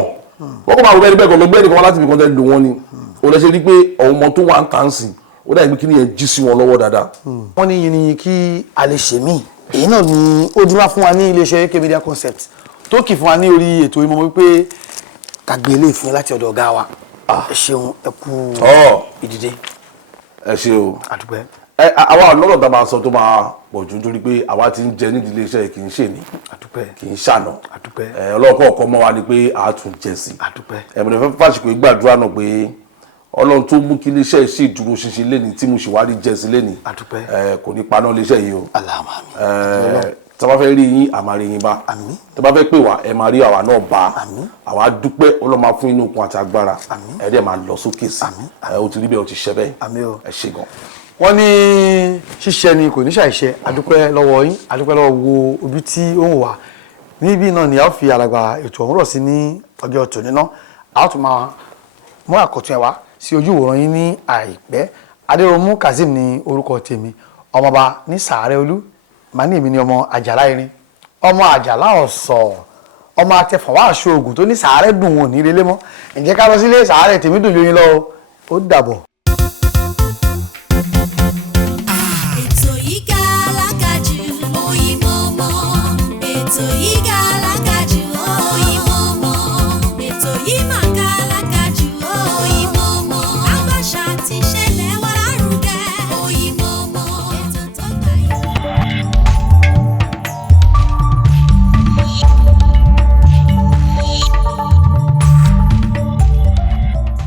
wọ́n kọ́ máa wọ bẹ́ẹ̀ bẹ́ẹ̀ kan lọ gbé ẹnìkan láti fi kan tẹ́ lò wọ́n ni ó lè ṣe rí pé ọmọ tó wà ń tàn sí ó dà bí kíní yẹn jí sí wọn lọ́wọ́ dáadáa. wọ́n ní yìí ni kí a lè ṣe mí èyí náà ni ó dúró fún wa ní iléeṣẹ́ AK Media Concept tó kì fún wa ní orí ètò ìmọ̀ wípé kàgbé ilé ìfún láti ọ̀dọ̀ ọ̀gá wa ẹ ṣeun ẹ kú ìdìde. ẹ ṣe o àdúpẹ́. àwa ọlọ́rọ̀ tá a máa sọ tó máa pọ̀ jù nítorí pé àwa ti ń jẹ nídìí iléeṣẹ́ kì í ṣe ní kì í ṣàná ọlọ́kọ̀ ọ̀kọ́ mọ́ wa ni pé a tún jẹ sí ẹ̀mọ̀nà fẹ́ fàṣìkò ìgbàdúrà náà pé ọlọ́run tó mú kí iléeṣẹ́ ṣì dúró ṣinṣin lẹ́ni tí mo ṣì wá rí jẹ sí lẹ́ni kò ní paná iléeṣẹ́ yìí o tí a bá fẹ́ rí yín a máa rí yín bá tí a bá fẹ́ pè wá ẹ máa rí àwa náà bá àwa dúpẹ́ Ọlọ́run máa fún inú okun àti agbára ẹ dẹ̀ máa lọ sókè sí o ti rí bẹ́ẹ̀ o ti ṣe bẹ́ẹ̀ ẹ ṣe gan. wọ́n ní ṣíṣe ni kò ní ṣàìṣe adúpẹ́ lọ́wọ́ yín adúpẹ́ lọ́wọ́ wo ojú tí ó ń wà níbí náà ni a ó fi àràgbà ètò ọ̀hún rọ̀ sí ní ọjọ́ tòní náà a ó tún máa mú àkọ́tún ẹ̀ wá sí ojú ìwòran yín ní àìpẹ́ Adéròmú Kazeem ní orúkọ tèmi ọmọọba ní Sàárẹ̀ Olú màá ní èmi ní ọmọ àjàlá irin ọmọ àjàlá ọ̀sọ̀ ọmọ atẹfọwọ́ aṣọ oògùn tó ní Sàárẹ̀ dùn wọn ò ní relé mọ́ ǹjẹ́ ká lọ sílé Sàárẹ̀ tèmi dùn yóyin lọ ó dàbọ̀.